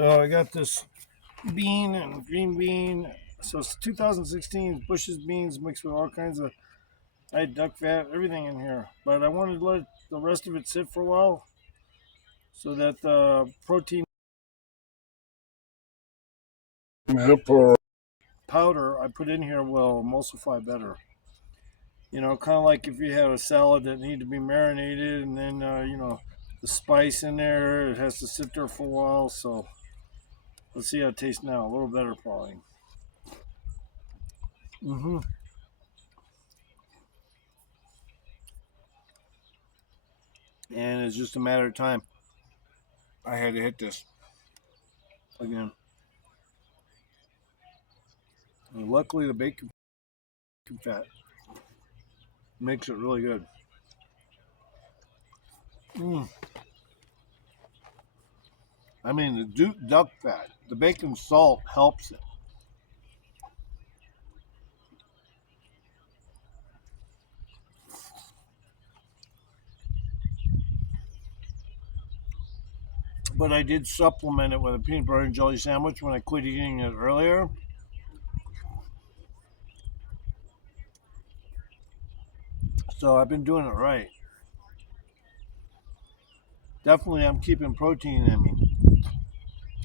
So I got this bean and green bean. So it's 2016 Bush's beans mixed with all kinds of. I had duck fat, everything in here. But I wanted to let the rest of it sit for a while so that the protein powder I put in here will emulsify better. Kind of like if you had a salad that needed to be marinated and then, the spice in there, it has to sit there for a while. So let's see how it tastes now. A little better, probably. Mm-hmm. And it's just a matter of time. I had to hit this again. And luckily, the bacon fat makes it really good. Mm. I mean, the duck fat, the bacon salt helps it. But I did supplement it with a peanut butter and jelly sandwich when I quit eating it earlier. So I've been doing it right. Definitely, I'm keeping protein in me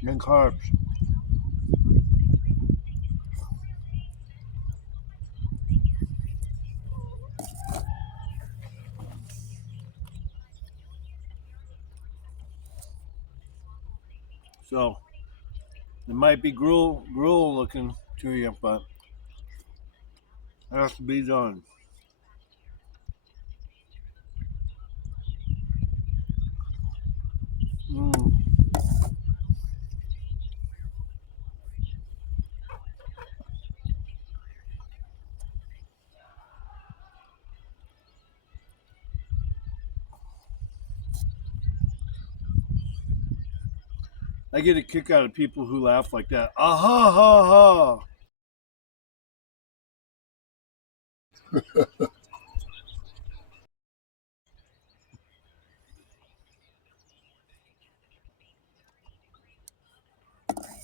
and carbs. So it might be gruel looking to you, but it has to be done. Mm. I get a kick out of people who laugh like that. Ah ha ha ha.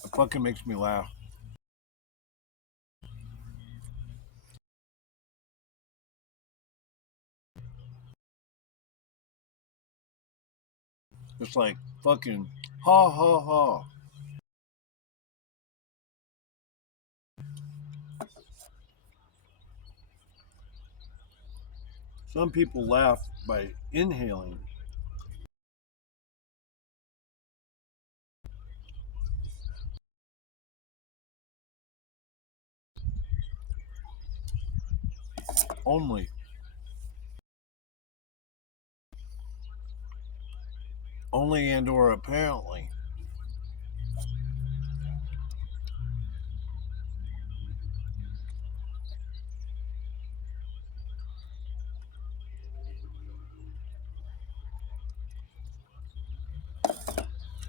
It fucking makes me laugh. It's like fucking ha ha ha. Some people laugh by inhaling. Only. Only and or apparently.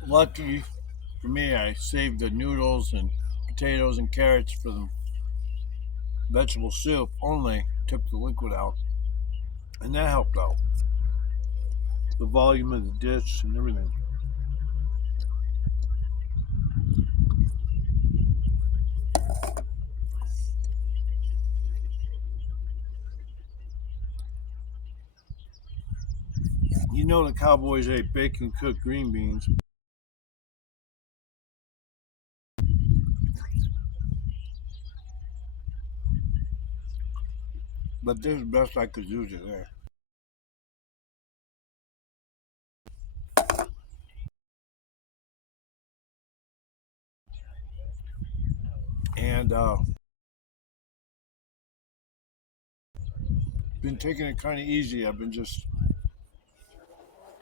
Lucky for me, I saved the noodles and potatoes and carrots for the vegetable soup. Only took the liquid out, and that helped out the volume of the dish and everything. The Cowboys ate bacon cooked green beans, but this is the best I could do today. And been taking it kind of easy. I've been just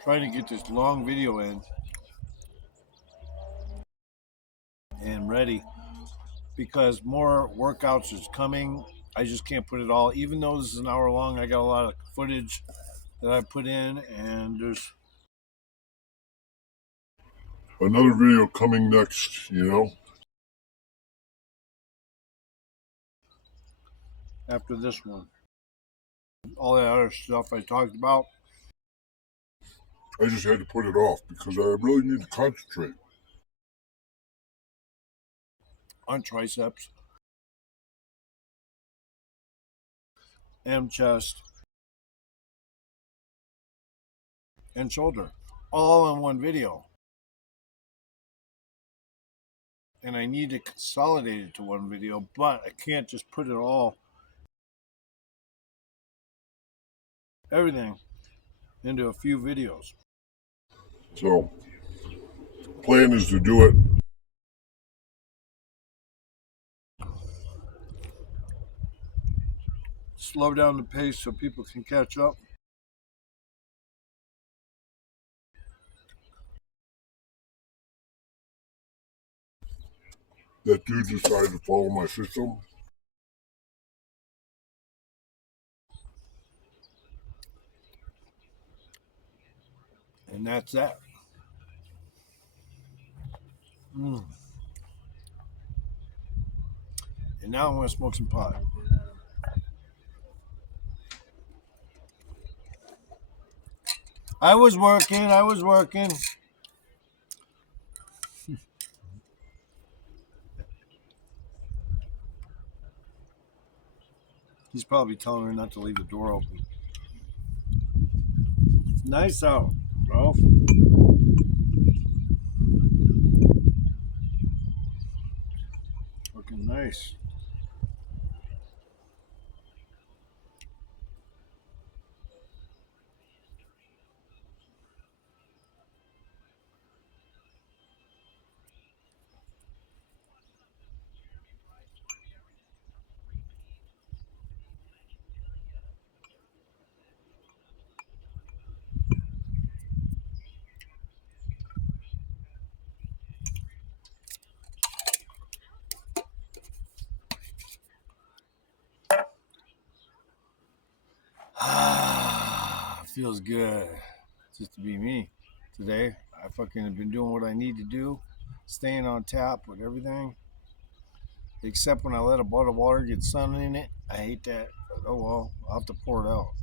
trying to get this long video in and ready because more workouts is coming. I just can't put it all. Even though this is an hour long, I got a lot of footage that I put in, and there's another video coming next, after this one. All that other stuff I talked about, I just had to put it off because I really need to concentrate. on triceps and chest and shoulder, all in one video. And I need to consolidate it to one video, but I can't just put it all, everything, into a few videos. So, plan is to do it. Slow down the pace so people can catch up. That dude decided to follow my system. And that's that. And now I'm going to smoke some pot. I was working. He's probably telling her not to leave the door open. It's nice out, Ralph. Looking nice. Feels good just to be me today. I fucking have been doing what I need to do, staying on tap with everything, except when I let a bottle of water get sun in it. I hate that. But oh well, I'll have to pour it out.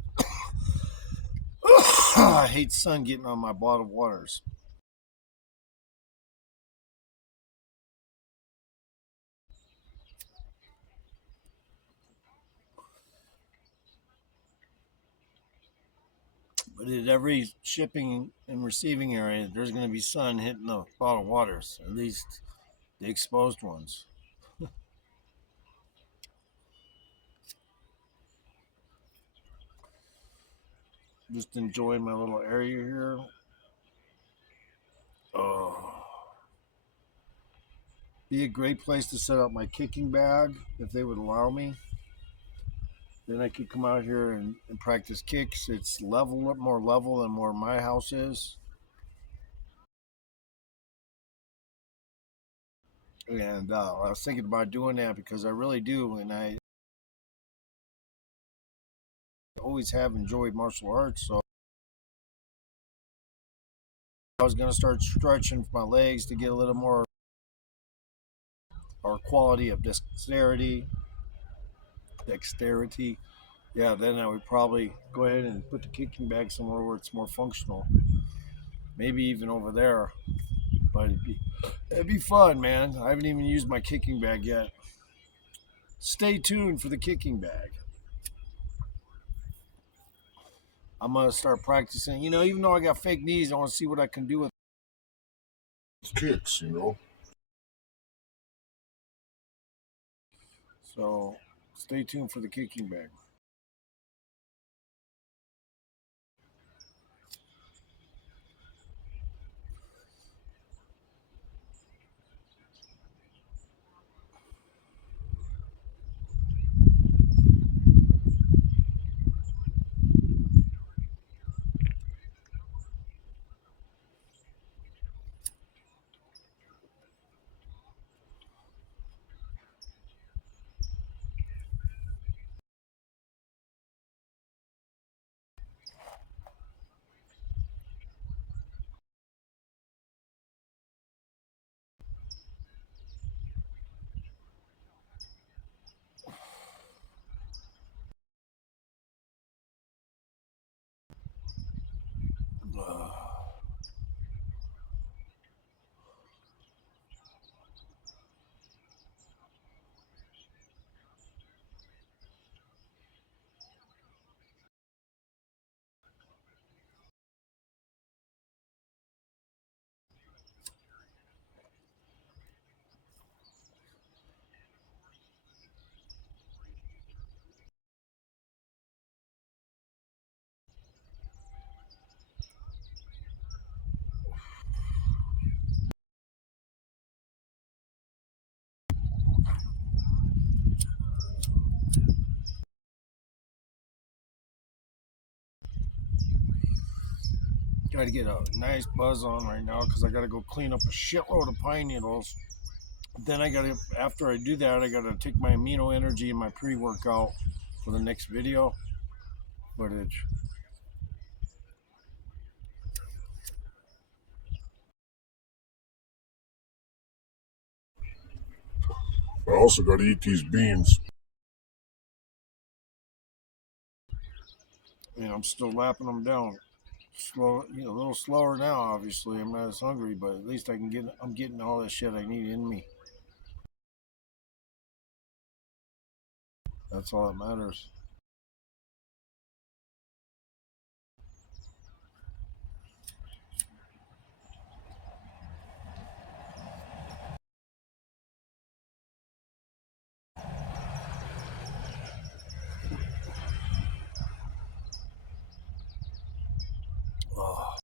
I hate sun getting on my bottled waters. But at every shipping and receiving area, there's going to be sun hitting the bottled waters, at least the exposed ones. Just enjoying my little area here. Oh. Be a great place to set up my kicking bag if they would allow me. Then I could come out here and practice kicks. It's more level than where my house is. And I was thinking about doing that because I really do. And I always have enjoyed martial arts. So I was going to start stretching my legs to get a little more or quality of dexterity. Yeah, then I would probably go ahead and put the kicking bag somewhere where it's more functional. Maybe even over there. But it'd be fun, man. I haven't even used my kicking bag yet. Stay tuned for the kicking bag. I'm gonna start practicing. Even though I got fake knees, I want to see what I can do with Kicks, you know. So stay tuned for the kicking bag. Got to get a nice buzz on right now because I got to go clean up a shitload of pine needles. Then after I do that, I got to take my amino energy and my pre-workout for the next video footage. I also got to eat these beans. I'm still lapping them down. Slow, a little slower now. Obviously, I'm not as hungry, but at least I'm getting all that shit I need in me. That's all that matters. Oh.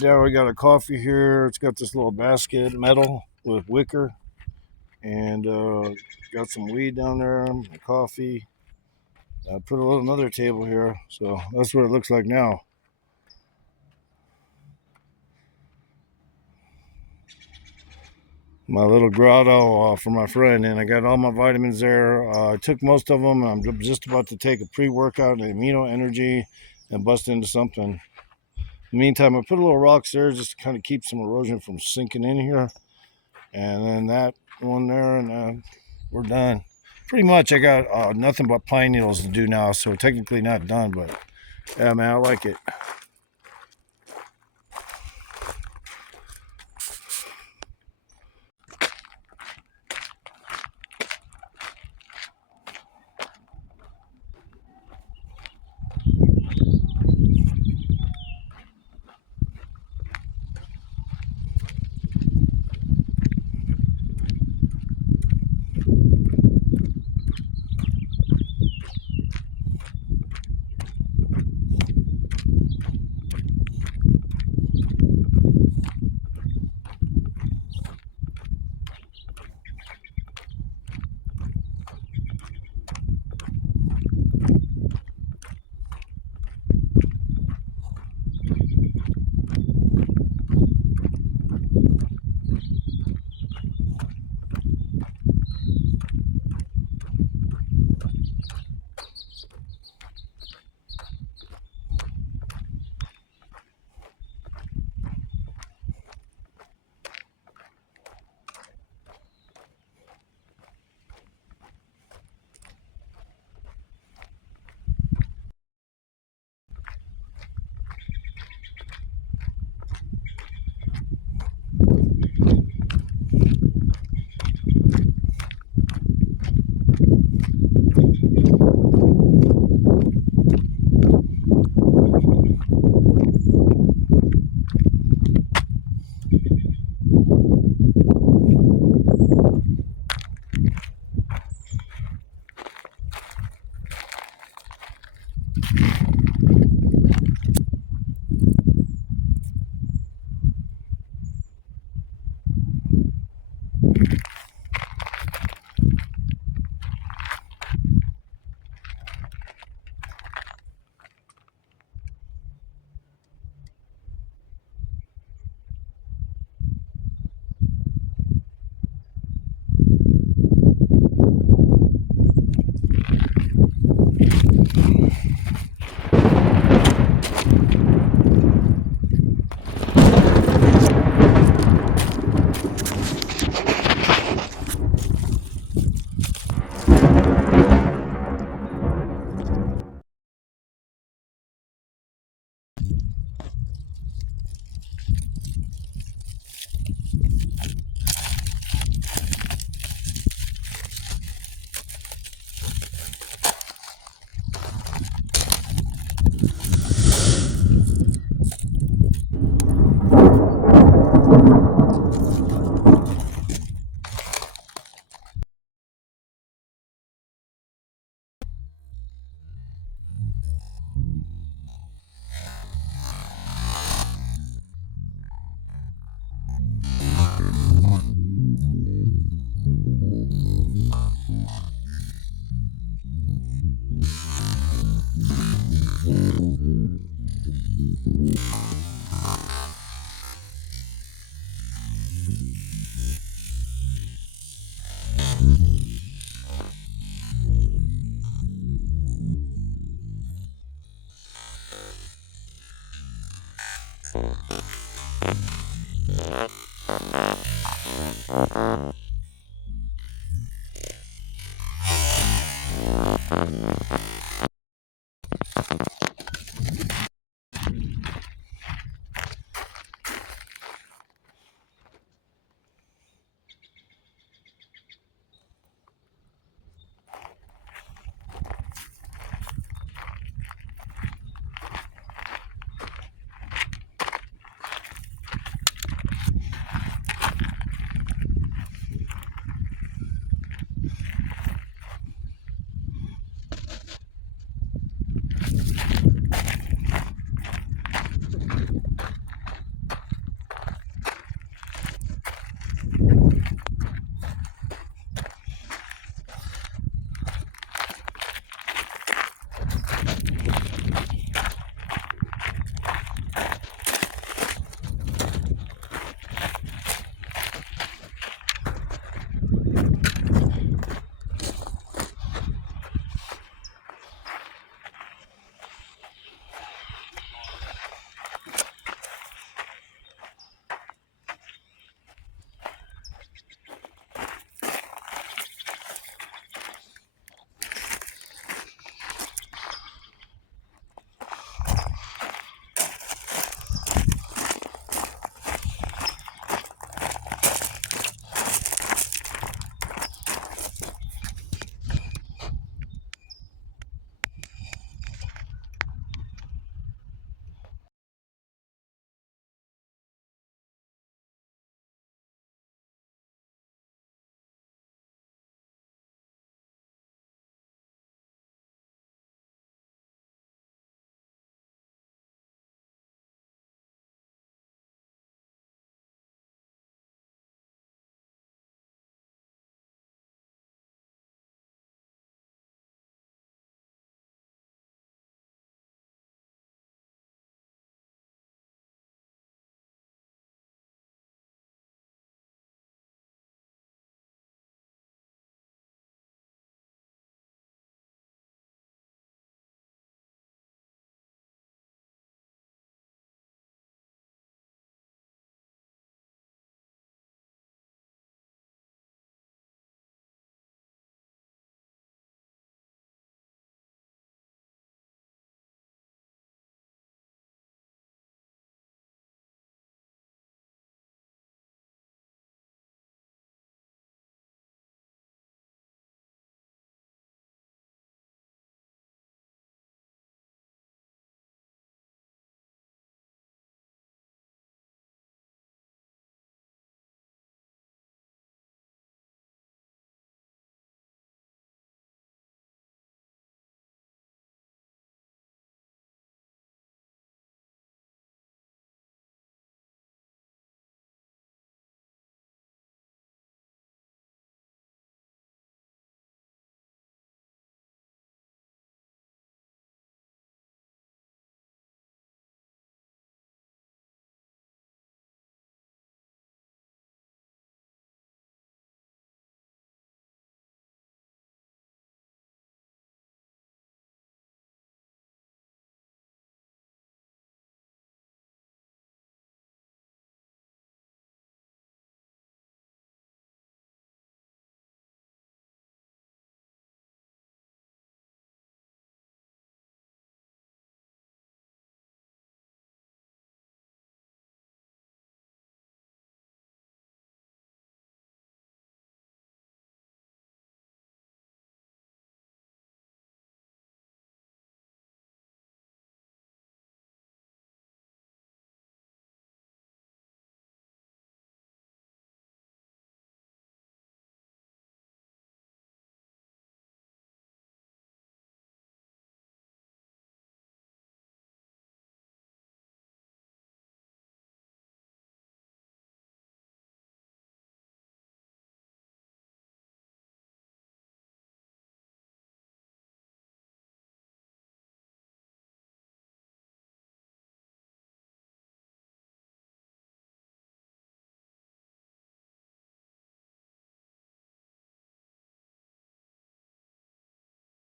Now we got a coffee here. It's got this little basket metal with wicker, and got some weed down there, coffee. I put another table here, so that's what it looks like now. My little grotto for my friend, and I got all my vitamins there. I took most of them. I'm just about to take a pre-workout and amino energy and bust into something. In the meantime, I put a little rocks there just to kind of keep some erosion from sinking in here, and then that one there, and we're done. Pretty much I got nothing but pine needles to do now, so technically not done, but yeah, man, I like it.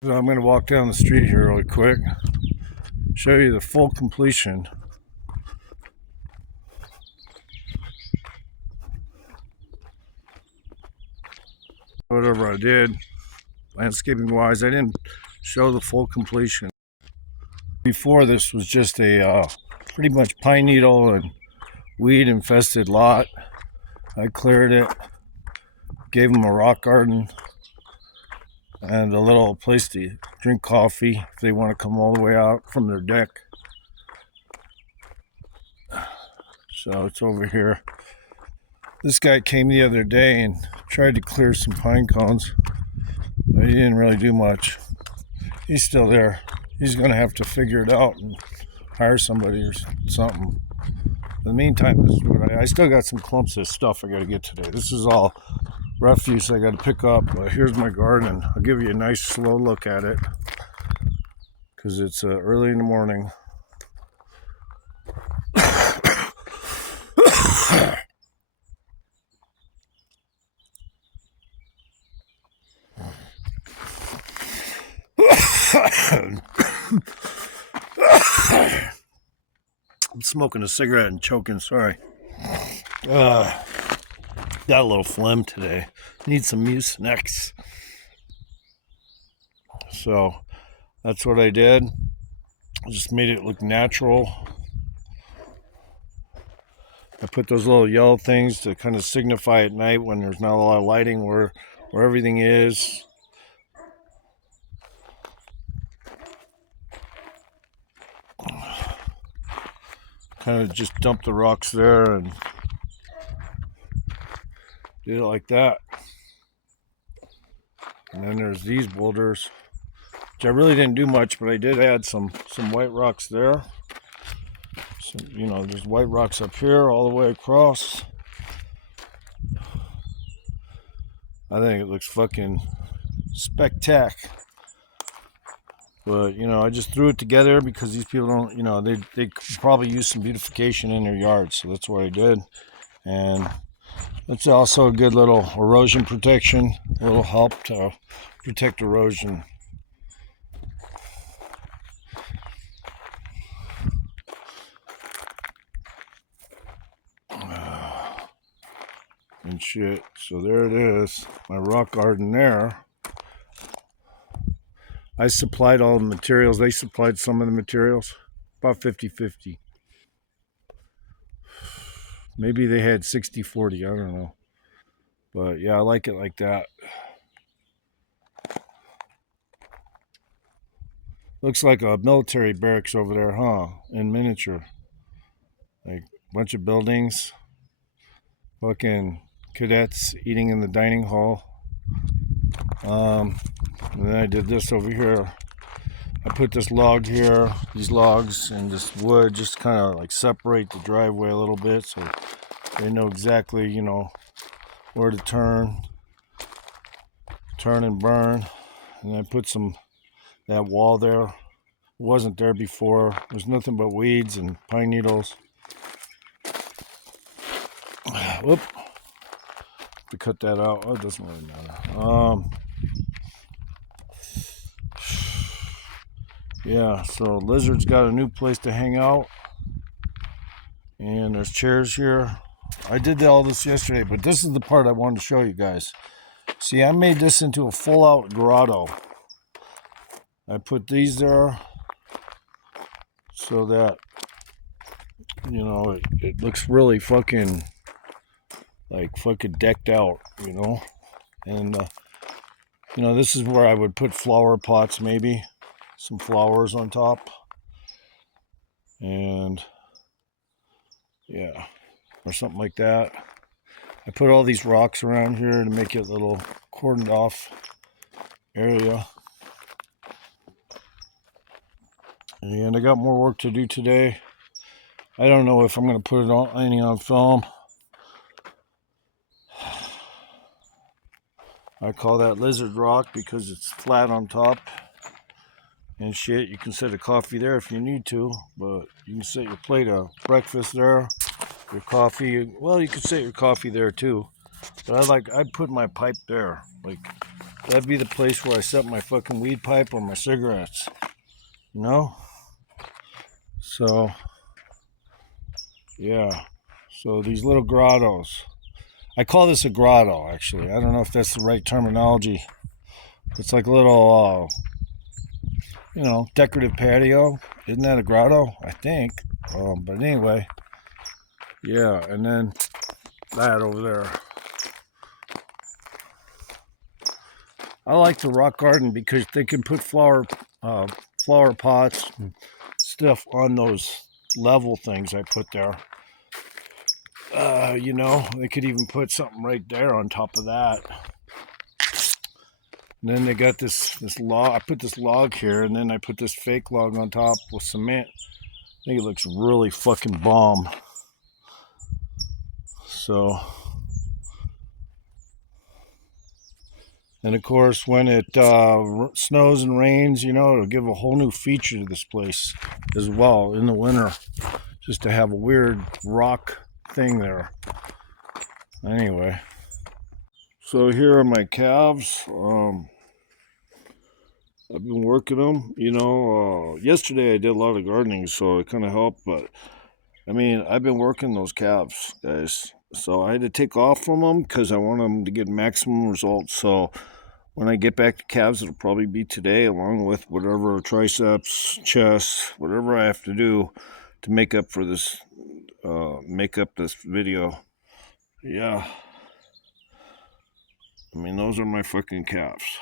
So I'm going to walk down the street here really quick, show you the full completion. Whatever I did, landscaping wise, I didn't show the full completion. Before this was just a pretty much pine needle and weed infested lot. I cleared it, gave them a rock garden and a little place to drink coffee if they want to come all the way out from their deck. So it's over here. This guy came the other day and tried to clear some pine cones, but he didn't really do much. He's still there. He's gonna have to figure it out and hire somebody or something. In the meantime, this is what I still got some clumps of stuff I gotta get today. This is all refuse I gotta pick up, but here's my garden. I'll give you a nice slow look at it because it's early in the morning. I'm smoking a cigarette and choking, sorry. Got a little phlegm today. Need some Mucinex. So that's what I did. I just made it look natural. I put those little yellow things to kind of signify at night when there's not a lot of lighting where everything is. Kind of just dump the rocks there and did it like that. And then there's these boulders, which I really didn't do much, but I did add some white rocks there. So, you know, there's white rocks up here all the way across. I think it looks fucking spectac. But, you know, I just threw it together because these people don't, you know, they could probably use some beautification in their yard. So that's what I did. And it's also a good little erosion protection, a little help to protect erosion. And shit. So there it is, my rock garden there. I supplied all the materials. They supplied some of the materials. About 50-50. Maybe they had 60-40. I don't know. But yeah, I like it like that. Looks like a military barracks over there, huh? In miniature. Like a bunch of buildings. Fucking cadets eating in the dining hall. And then I did this over here. I put this log here, these logs, and this wood just kind of like separate the driveway a little bit so they know exactly, you know, where to turn and burn. And I put that wall there. It wasn't there before. There's nothing but weeds and pine needles. Whoop. To cut that out. Oh, it doesn't really matter. Yeah, so Lizard's got a new place to hang out. And there's chairs here. I did all this yesterday, but this is the part I wanted to show you guys. See, I made this into a full-out grotto. I put these there so that, you know, it looks really fucking, like fucking decked out, you know. And, you know, this is where I would put flower pots maybe. Some flowers on top. And, yeah, or something like that. I put all these rocks around here to make it a little cordoned off area. And I got more work to do today. I don't know if I'm going to put it on film. I call that lizard rock because it's flat on top. And shit, you can set a coffee there if you need to, but you can set your plate of breakfast there, your coffee. Well, you could set your coffee there too, but I put my pipe there, like that'd be the place where I set my fucking weed pipe or my cigarettes. You know? So, yeah. So these little grottos. I call this a grotto, actually. I don't know if that's the right terminology. It's like a little, decorative patio. Isn't that a grotto? I think. But anyway, yeah. And then that over there. I like the rock garden because they can put flower pots and stuff on those level things I put there. They could even put something right there on top of that. And then they got this log. I put this log here, and then I put this fake log on top with cement. I think it looks really fucking bomb. So, and of course, when it snows and rains, it'll give a whole new feature to this place as well in the winter, just to have a weird rock thing there. Anyway, so here are my calves. I've been working them. Yesterday I did a lot of gardening, so it kind of helped. But I mean, I've been working those calves, guys. So I had to take off from them because I want them to get maximum results. So when I get back to calves, it'll probably be today, along with whatever triceps, chest, whatever I have to do to make up for this, this video. Yeah. I mean, those are my fucking calves.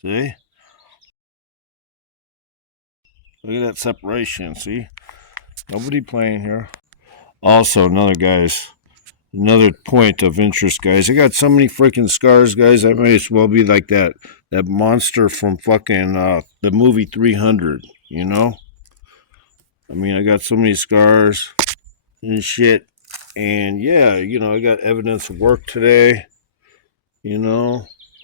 See? Look at that separation, see? Nobody playing here. Also, another point of interest, guys. I got so many freaking scars, guys. I may as well be like that monster from fucking the movie 300, I mean, I got so many scars and shit. And yeah, I got evidence of work today,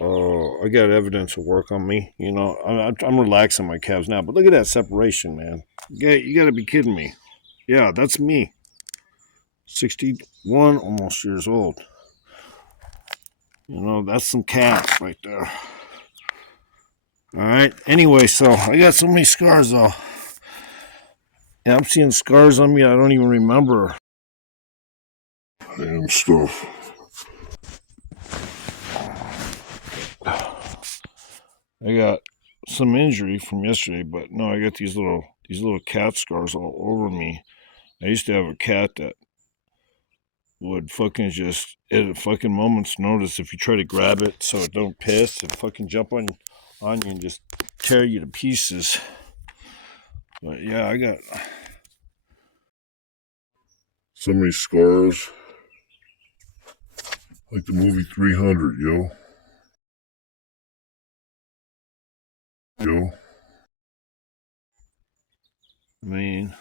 I got evidence of work on me. I'm relaxing my calves now, but look at that separation, man. You got to be kidding me. Yeah, that's me. 61 almost years old. That's some calves right there. All right. Anyway, so I got so many scars though. Yeah, I'm seeing scars on me I don't even remember. And stuff. I got some injury from yesterday, but no, I got these little cat scars all over me. I used to have a cat that would fucking just at a fucking moment's notice, if you try to grab it so it don't piss, and fucking jump on you and just tear you to pieces. But yeah, I got so many scars. Like the movie 300, yo. I mean,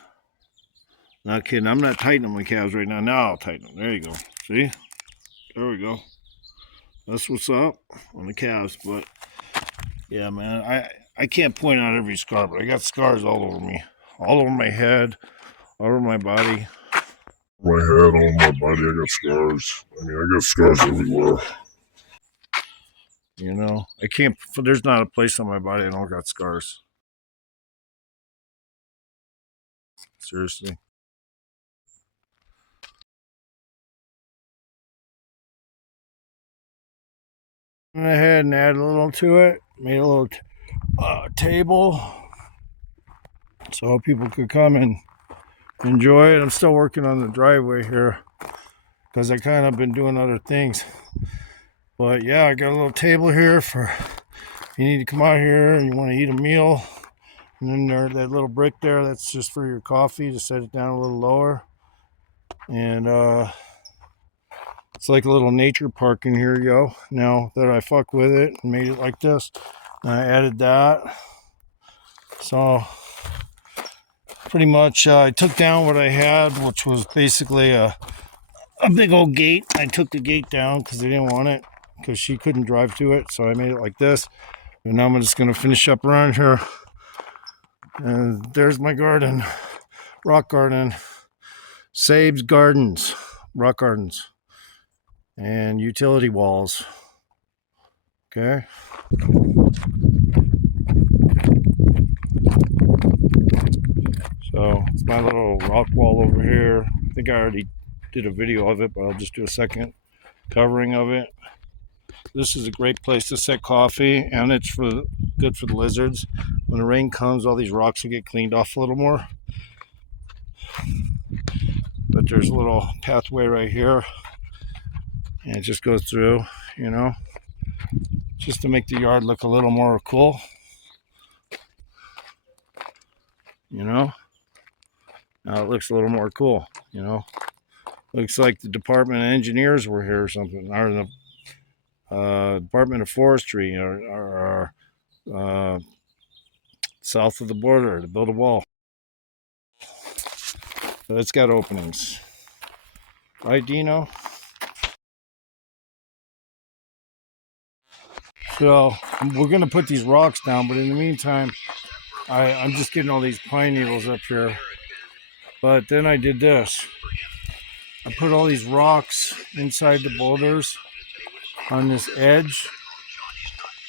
not kidding. I'm not tightening my calves right now. Now I'll tighten them. There you go. See? There we go. That's what's up on the calves. But yeah, man, I can't point out every scar, but I got scars all over me, all over my head, all over my body. My head, all over my body, I got scars. I mean, I got scars everywhere. I can't. There's not a place on my body I don't got scars. Seriously. Went ahead and added a little to it. Made a little table so people could come and enjoy it. I'm still working on the driveway here because I kind of been doing other things. But yeah, I got a little table here for if you need to come out here and you want to eat a meal. And then there, that little brick there, that's just for your coffee, to set it down a little lower. And it's like a little nature park in here, yo. Now that I fuck with it and made it like this, and I added that. So pretty much I took down what I had, which was basically a big old gate. I took the gate down because they didn't want it, because she couldn't drive to it. So I made it like this. And now I'm just going to finish up around here. And there's my garden, rock garden, Sabe's Gardens rock gardens and utility walls. Okay. So it's my little rock wall over here. I think I already did a video of it, but I'll just do a second covering of it. This is a great place to set coffee, and it's good for the lizards. When the rain comes, all these rocks will get cleaned off a little more. But there's a little pathway right here, and it just goes through, you know, just to make the yard look a little more cool, you know. Now it looks a little more cool, you know. Looks like the Department of Engineers were here or something, or the Department of Forestry, or south of the border to build a wall. So it's got openings. Right, Dino? So we're going to put these rocks down, but in the meantime, I'm just getting all these pine needles up here. But then I did this. I put all these rocks inside the boulders on this edge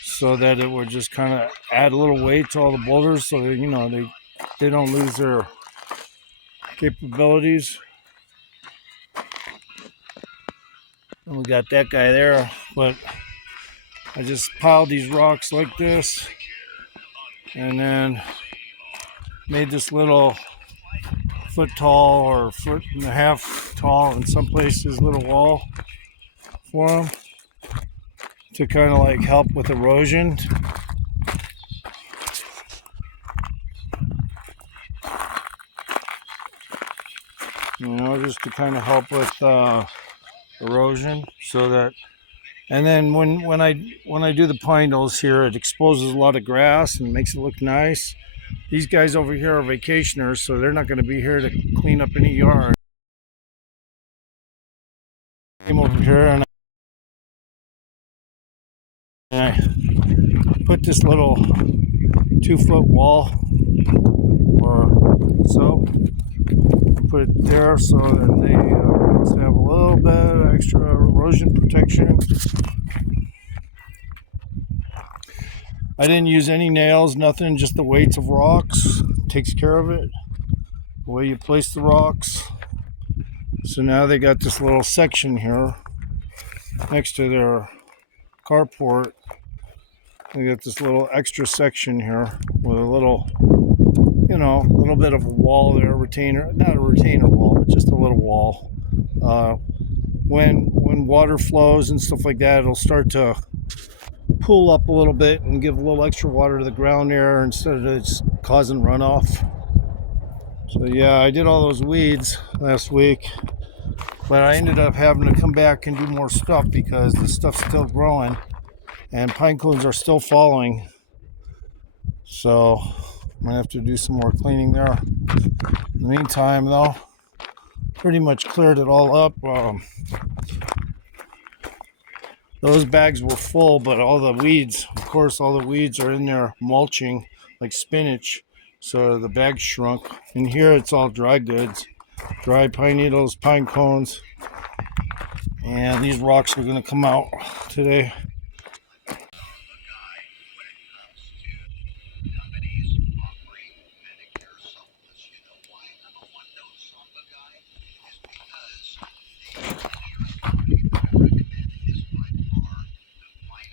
so that it would just kind of add a little weight to all the boulders so that, you know, they don't lose their capabilities. And we got that guy there, but I just piled these rocks like this and then made this little foot tall or foot and a half tall in some places little wall for them to kind of like help with erosion. You know, just to kind of help with erosion, so that, and then when I do the pine needles here, it exposes a lot of grass and makes it look nice. These guys over here are vacationers, so they're not going to be here to clean up any yard. I came over here and I put this little 2-foot wall or so. Put it there so that they have a little bit of extra erosion protection. I didn't use any nails, nothing, just the weights of rocks takes care of it. The way you place the rocks. So now they got this little section here next to their carport. They got this little extra section here with a little, you know, a little bit of a wall there, retainer, not a retainer wall, but just a little wall. When water flows and stuff like that, it'll start to pull up a little bit and give a little extra water to the ground there instead of just causing runoff. So yeah, I did all those weeds last week, but I ended up having to come back and do more stuff because the stuff's still growing and pine cones are still falling. So I'm gonna have to do some more cleaning there. In the meantime though, pretty much cleared it all up. Those bags were full, but all the weeds, of course, all the weeds are in there mulching like spinach. So the bag shrunk. In here, it's all dry goods, dry pine needles, pine cones. And these rocks are gonna come out today.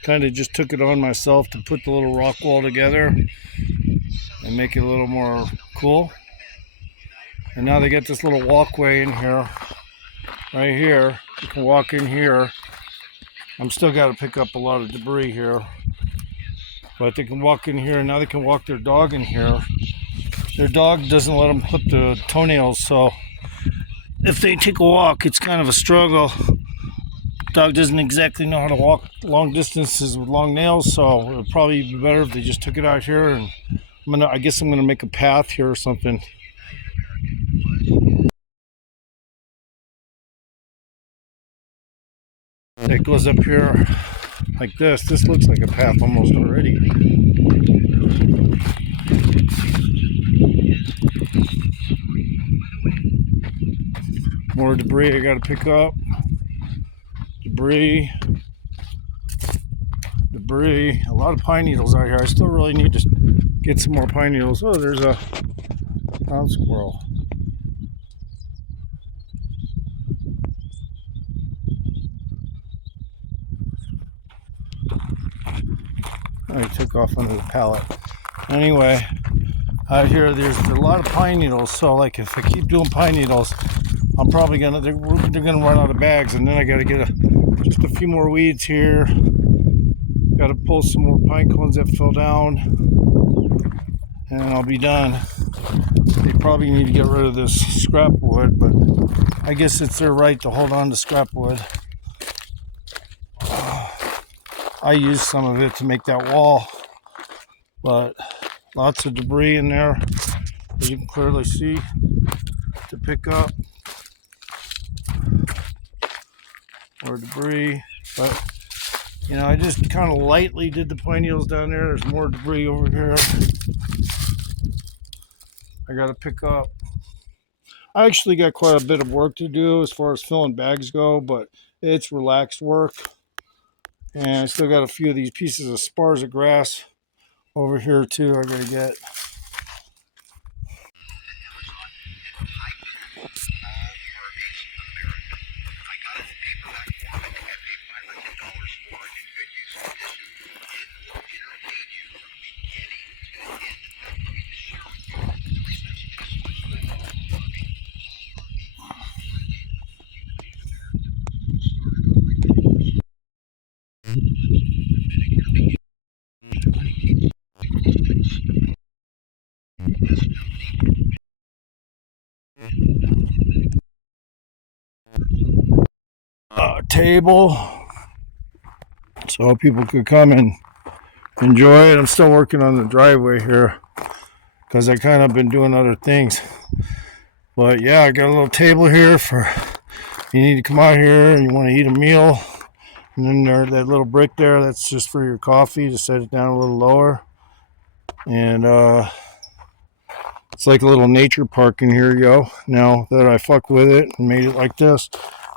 Kind of just took it on myself to put the little rock wall together and make it a little more cool. And now they get this little walkway in here, right here. You can walk in here. I'm still got to pick up a lot of debris here, but they can walk in here. Now they can walk their dog in here. Their dog doesn't let them clip the toenails, so if they take a walk, it's kind of a struggle. Dog doesn't exactly know how to walk long distances with long nails, so it would probably be better if they just took it out here. And I guess I'm gonna make a path here or something. It goes up here like this. This looks like a path almost already. More debris I gotta pick up. Debris. A lot of pine needles out here. I still really need to get some more pine needles. Oh, there's a ground squirrel. I took off under the pallet. Anyway, out here there's a lot of pine needles. So like if I keep doing pine needles, I'm probably gonna they're gonna run out of bags, and then I gotta get just a few more weeds here. Gotta pull some more pine cones that fell down, and I'll be done. They probably need to get rid of this scrap wood, but I guess it's their right to hold on to scrap wood. I used some of it to make that wall, but lots of debris in there that you can clearly see to pick up. More debris, but you know, I just kind of lightly did the pine needles down there. There's more debris over here I got to pick up. I actually got quite a bit of work to do as far as filling bags go, but it's relaxed work. And I still got a few of these pieces of spars of grass over here too I gotta get. Table so people could come and enjoy it. I'm still working on the driveway here because I kind of been doing other things, but yeah, I got a little table here for you need to come out here and you want to eat a meal, and then there that little brick there, that's just for your coffee to set it down a little lower. And it's like a little nature park in here, yo. Now that I fuck with it and made it like this,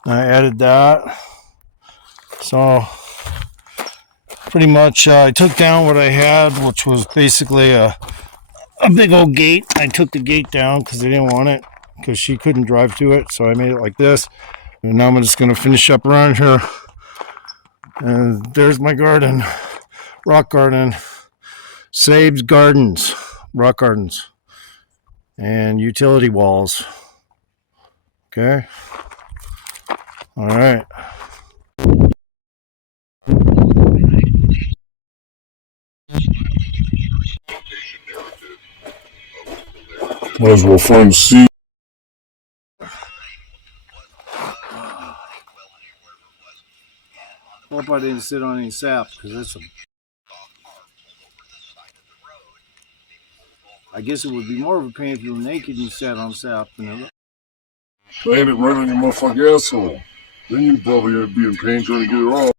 I added that. So pretty much I took down what I had, which was basically a big old gate. I took the gate down because they didn't want it, because she couldn't drive to it. So I made it like this. And now I'm just going to finish up around here. And there's my garden. Rock garden. Sabe's Gardens. Rock gardens. And utility walls. Okay. All right. Might as well find a seat. Hope I didn't sit on any sap, because it's a... I guess it would be more of a pain if you were naked and you sat on sap. Land it right on your motherfucking asshole. Then you'd probably be in pain trying to get it off.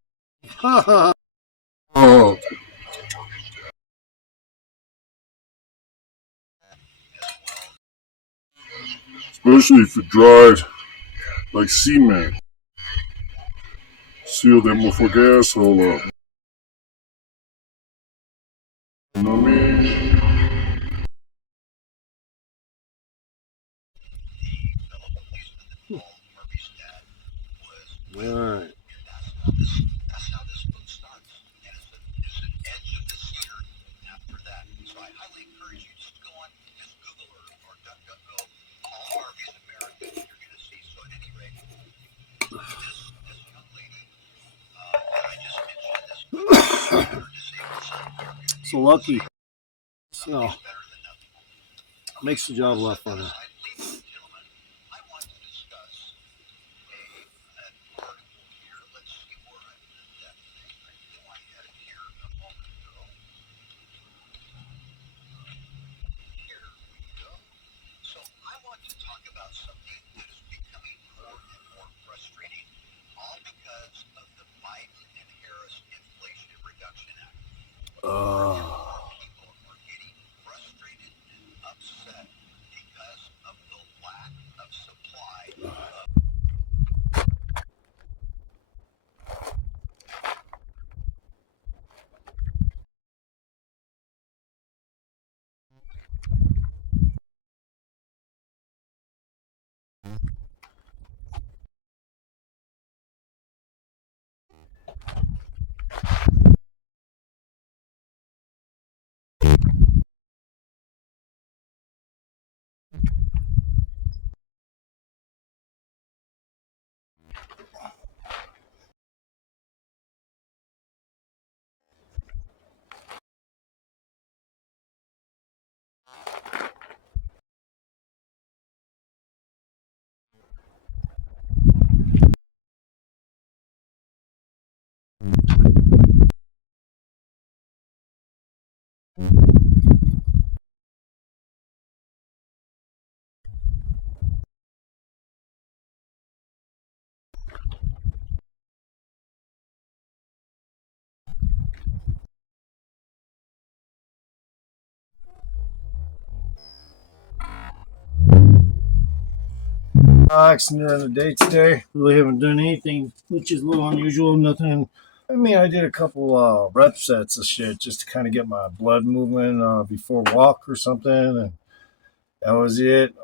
Especially if it dried like cement. Seal that motherfucking asshole up. You know what I mean? Alright. So lucky. So makes the job a lot funner. relaxing during the day today. Really haven't done anything, which is a little unusual. Nothing. I mean, I did a couple rep sets of shit just to kind of get my blood moving before walk or something, and that was it.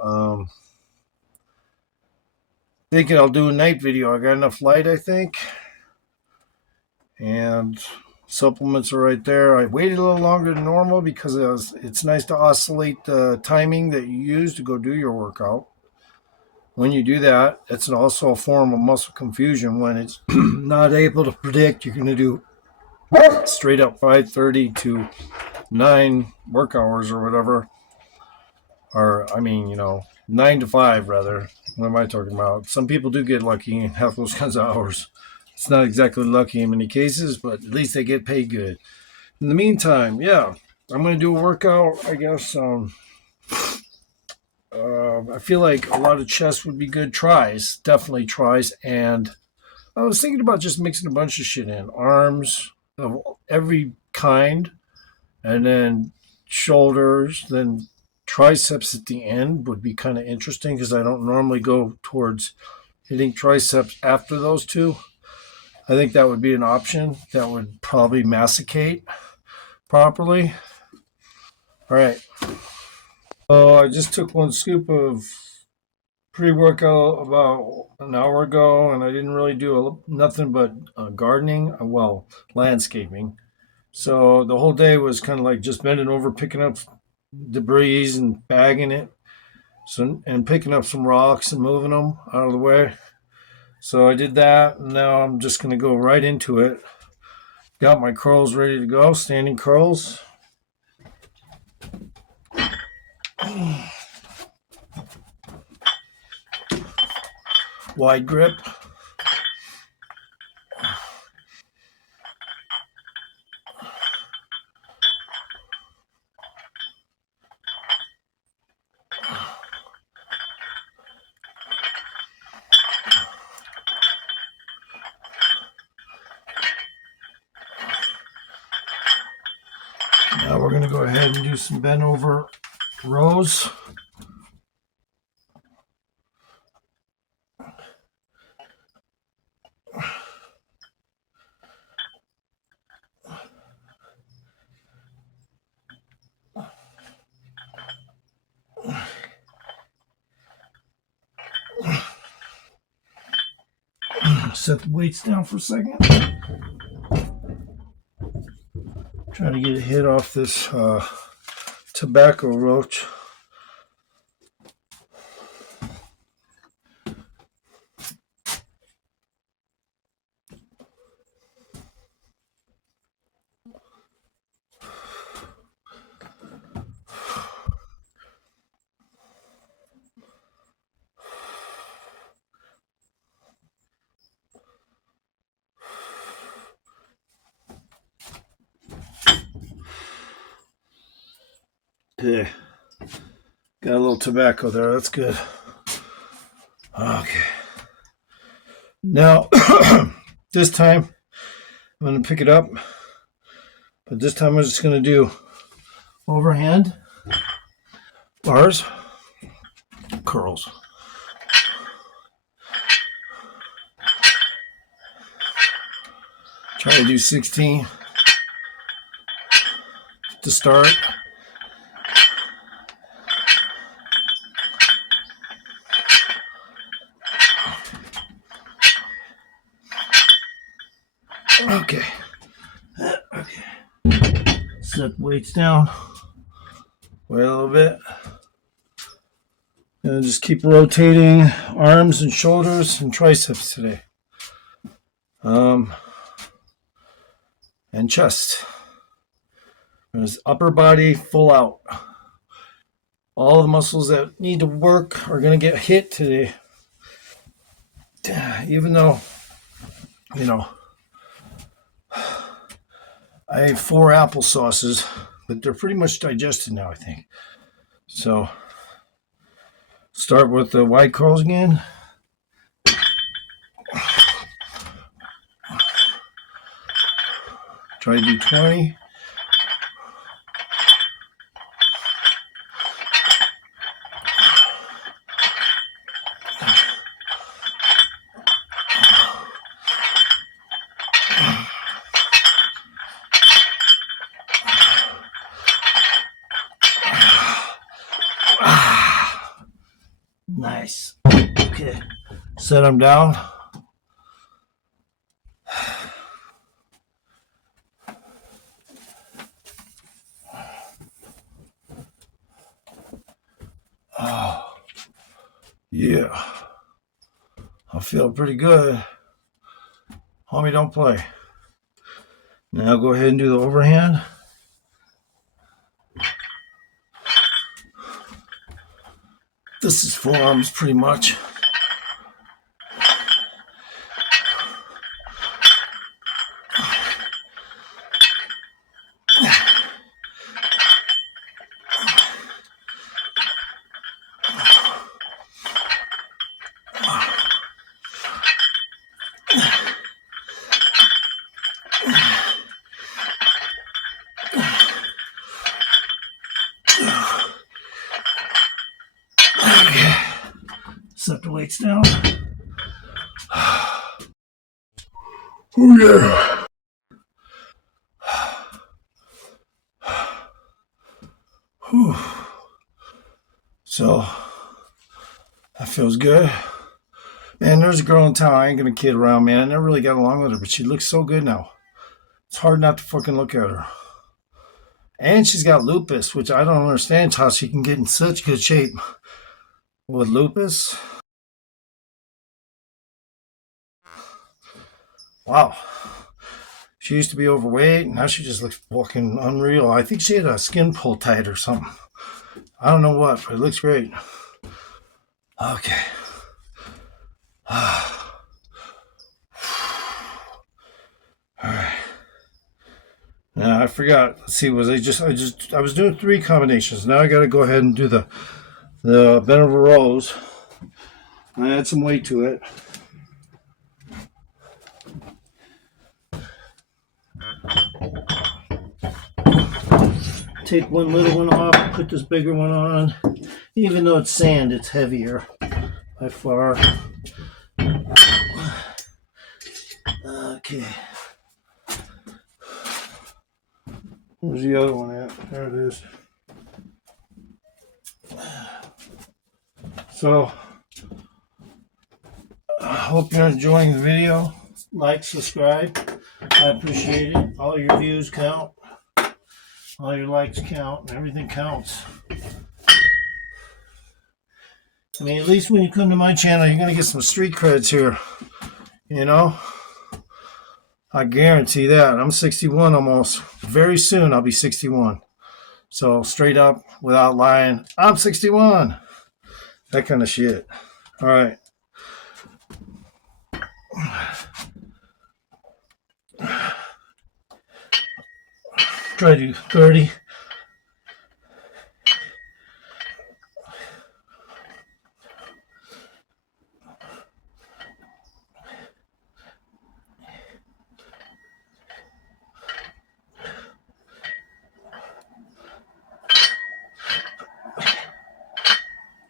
Thinking I'll do a night video. I got enough light, I think, and supplements are right there. I waited a little longer than normal because it's nice to oscillate the timing that you use to go do your workout. When you do that, it's also a form of muscle confusion when it's not able to predict you're going to do straight up 5:30 to 9 work hours or whatever. Or, I mean, 9 to 5 rather. What am I talking about? Some people do get lucky and have those kinds of hours. It's not exactly lucky in many cases, but at least they get paid good. In the meantime, yeah, I'm going to do a workout, I guess. I feel like a lot of chest would be good. Tries, definitely tries. And I was thinking about just mixing a bunch of shit in. Arms of every kind, and then shoulders, then triceps at the end would be kind of interesting because I don't normally go towards hitting triceps after those two. I think that would be an option that would probably massacate properly. All right. Oh, I just took one scoop of pre-workout about an hour ago, and I didn't really do nothing but gardening, landscaping. So the whole day was kind of like just bending over, picking up debris and bagging it, and picking up some rocks and moving them out of the way. So I did that, and now I'm just going to go right into it. Got my curls ready to go, standing curls. Wide grip. Now we're going to go ahead and do some bent over rows. Set the weights down for a second. Trying to get a hit off this tobacco roach. Okay, got a little tobacco there. That's good. Okay. Now, this time I'm going to pick it up, but this time I'm just going to do overhand bars, curls. Try to do 16 to start. Okay. Set weights down. Wait a little bit. And just keep rotating arms and shoulders and triceps today. And chest. There's upper body full out. All the muscles that need to work are going to get hit today. Even though, I ate 4 applesauces, but they're pretty much digested now, I think. So, start with the wide curls again. Try to do 20. Nice. Okay. Set them down. Oh, yeah. I feel pretty good. Homie, don't play. Now go ahead and do the overhand. This is forearms pretty much. Okay. Set the weights down. Oh yeah. Whew. So that feels good. Man, there's a girl in town. I ain't gonna kid around, man. I never really got along with her, but she looks so good now. It's hard not to fucking look at her. And she's got lupus, which I don't understand how she can get in such good shape with lupus. Wow. She used to be overweight, and now she just looks fucking unreal. I think she had a skin pull tight or something. I don't know what, but it looks great. Okay. All right. Now I forgot. Let's see. I was doing 3 combinations. Now I got to go ahead and do the bent over rows. I add some weight to it. Take one little one off, put this bigger one on. Even though it's sand, it's heavier by far. Okay. Where's the other one at? There it is. So, I hope you're enjoying the video. Like, subscribe. I appreciate it. All your views count. All your likes count. And everything counts. I mean, at least when you come to my channel, you're going to get some street creds here. You know? I guarantee that. I'm 61 almost. Very soon I'll be 61. So straight up, without lying, I'm 61. That kind of shit. All right. Try to do 30.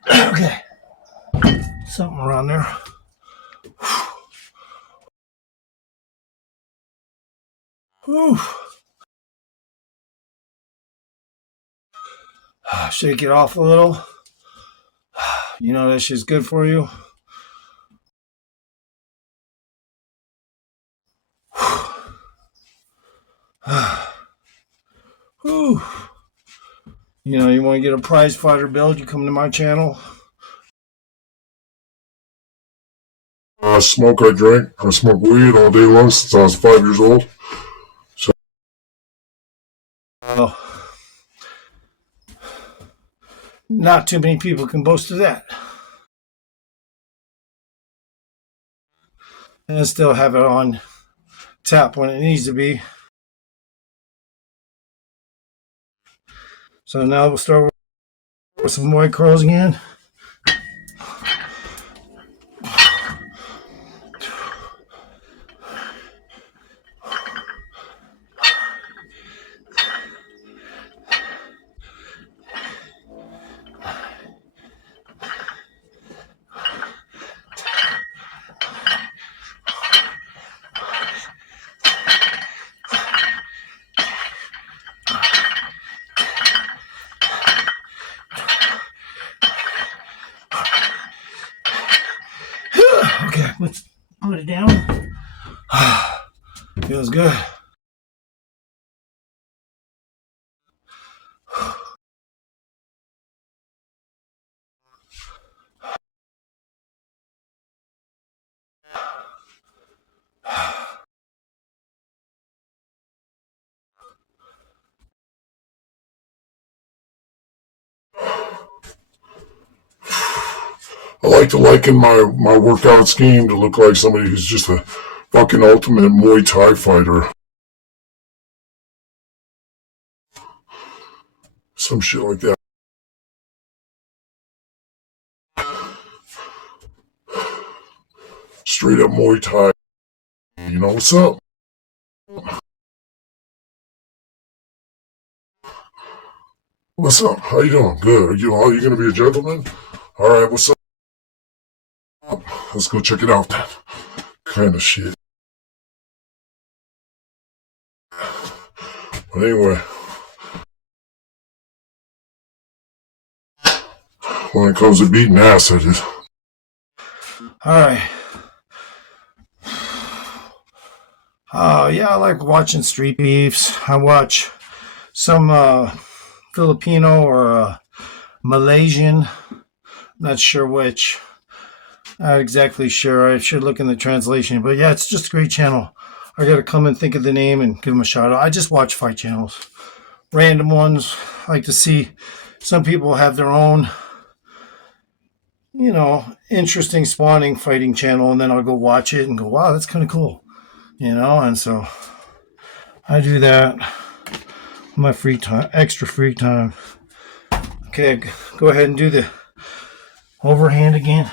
Okay. Something around there. Whew. Shake it off a little. You know that shit's good for you. Whew. You know, you want to get a prize fighter build, you come to my channel. I smoke, I drink, I smoke weed all day long since I was 5 years old. So, Not too many people can boast of that. And still have it on tap when it needs to be. So now we'll start with some white curls again. Okay, let's put it down. Feels good. I like to liken my workout scheme to look like somebody who's just a fucking ultimate Muay Thai fighter. Some shit like that. Straight up Muay Thai. You know what's up? What's up? How you doing? Good. Are you gonna be a gentleman? All right. What's up? Let's go check it out then. Kind of shit. But anyway, when it comes to beating ass, I just. All right. Yeah, I like watching street beefs. I watch some Filipino or Malaysian. Not sure which. Not exactly sure. I should look in the translation. But yeah, it's just a great channel. I got to come and think of the name and give them a shout out. I just watch fight channels. Random ones. I like to see some people have their own, interesting spawning fighting channel. And then I'll go watch it and go, wow, that's kind of cool. And so I do that in my free time, extra free time. Okay, go ahead and do the overhand again.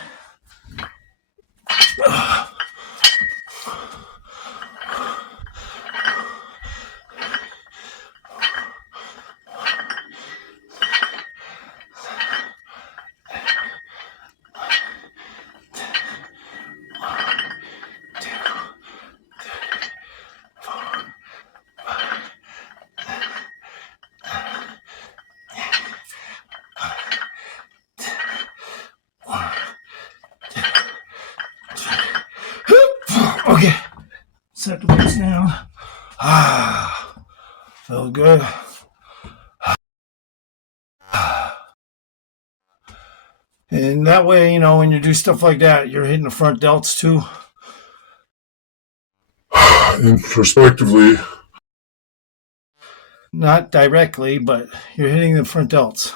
Okay, set the weights down. Feel good. And that way, when you do stuff like that, you're hitting the front delts too. And prospectively, not directly, but you're hitting the front delts.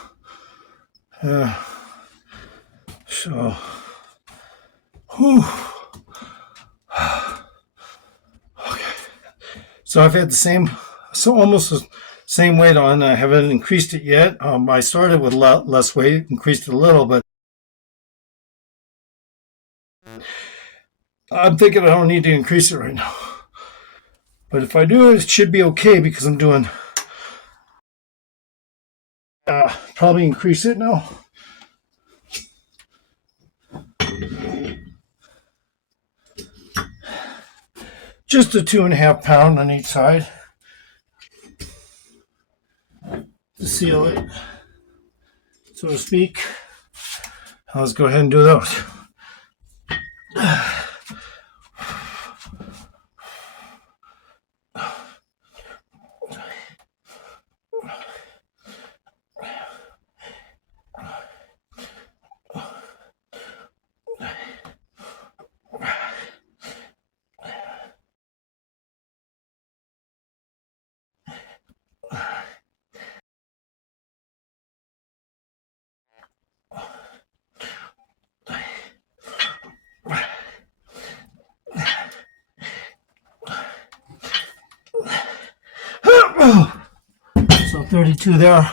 So, whew. Okay. So I've had almost the same weight on. I haven't increased it yet. I started with less weight, increased it a little, but I'm thinking I don't need to increase it right now. But if I do, it should be okay because I'm doing. Probably increase it now. Just a 2.5 pound on each side to seal it, so to speak. Let's go ahead and do those. So 32 there.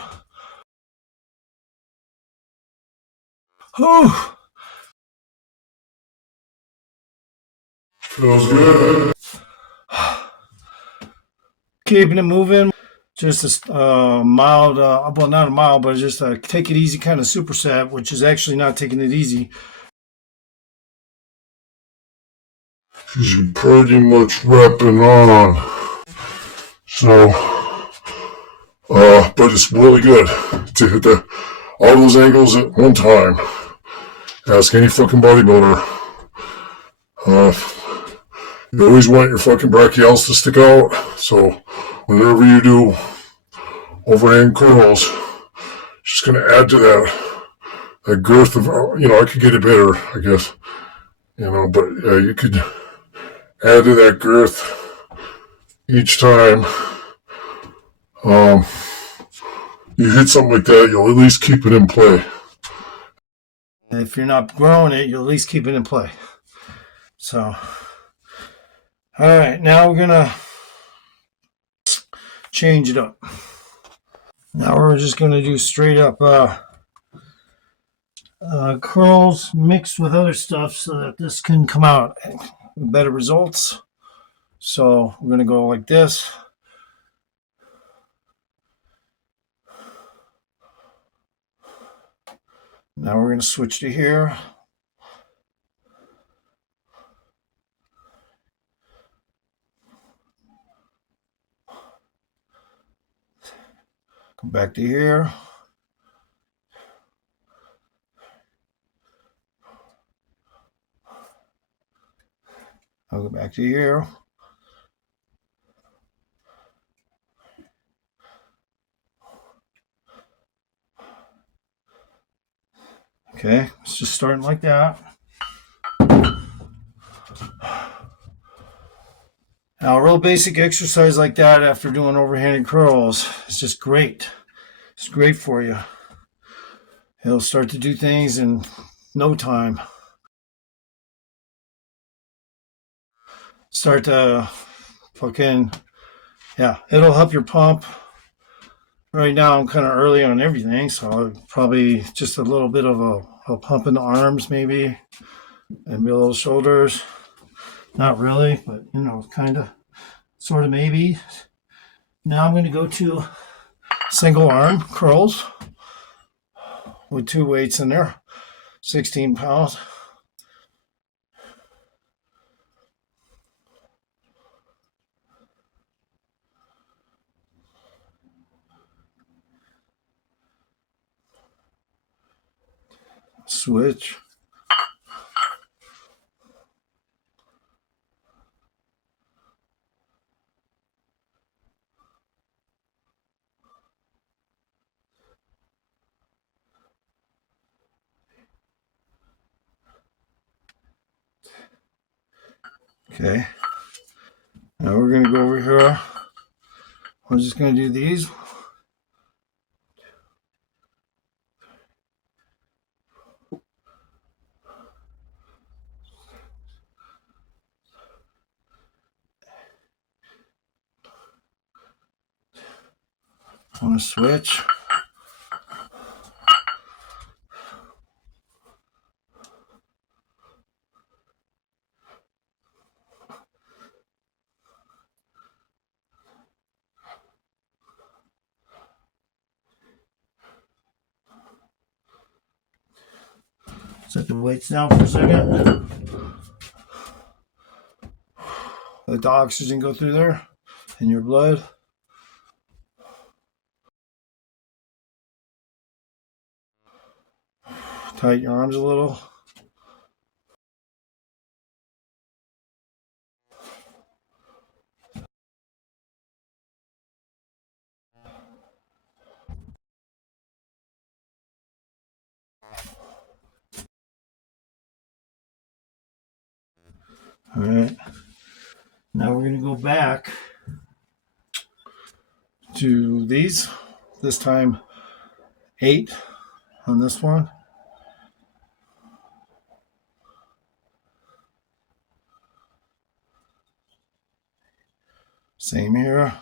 Oh, feels good. keeping it moving. Just a mild, well, not a mild, but just a take it easy kind of superset, which is actually not taking it easy. You're pretty much repping on. So, but it's really good to hit all those angles at one time. Ask any fucking bodybuilder. Uh, you always want your fucking brachials to stick out. So whenever you do overhand curls, just gonna add to that girth of, I could get it better, I guess, but you could add to that girth each time you hit something like that. You'll at least keep it in play. And if you're not growing it, you'll at least keep it in play. So, all right, now we're gonna change it up. Now we're just gonna do straight up curls mixed with other stuff so that this can come out with better results. So we're gonna go like this. Now we're gonna switch to here. Come back to here. I'll go back to here. Okay, it's just starting like that. Now, a real basic exercise like that after doing overhanded curls is just great. It's great for you. It'll start to do things in no time. Start to it'll help your pump. Right now, I'm kind of early on everything, so probably just a little bit of a pump in the arms, maybe, and below the shoulders. Not really, but kind of, sort of, maybe. Now I'm going to go to single arm curls with 2 weights in there, 16 pounds. Switch. Okay. Now we're going to go over here. We're just going to do these. I'm going to switch. Set the weights down for a second. Let the oxygen go through there in your blood. Tighten your arms a little. All right. Now we're going to go back to these. This time 8 on this one. Same here.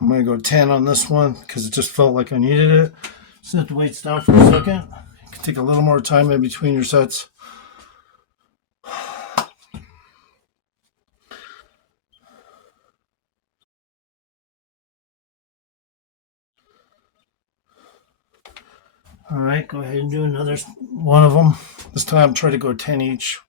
I'm going to go 10 on this one because it just felt like I needed it. Set the weights down for a second. You can take a little more time in between your sets. All right, go ahead and do another one of them. This time try to go 10 each.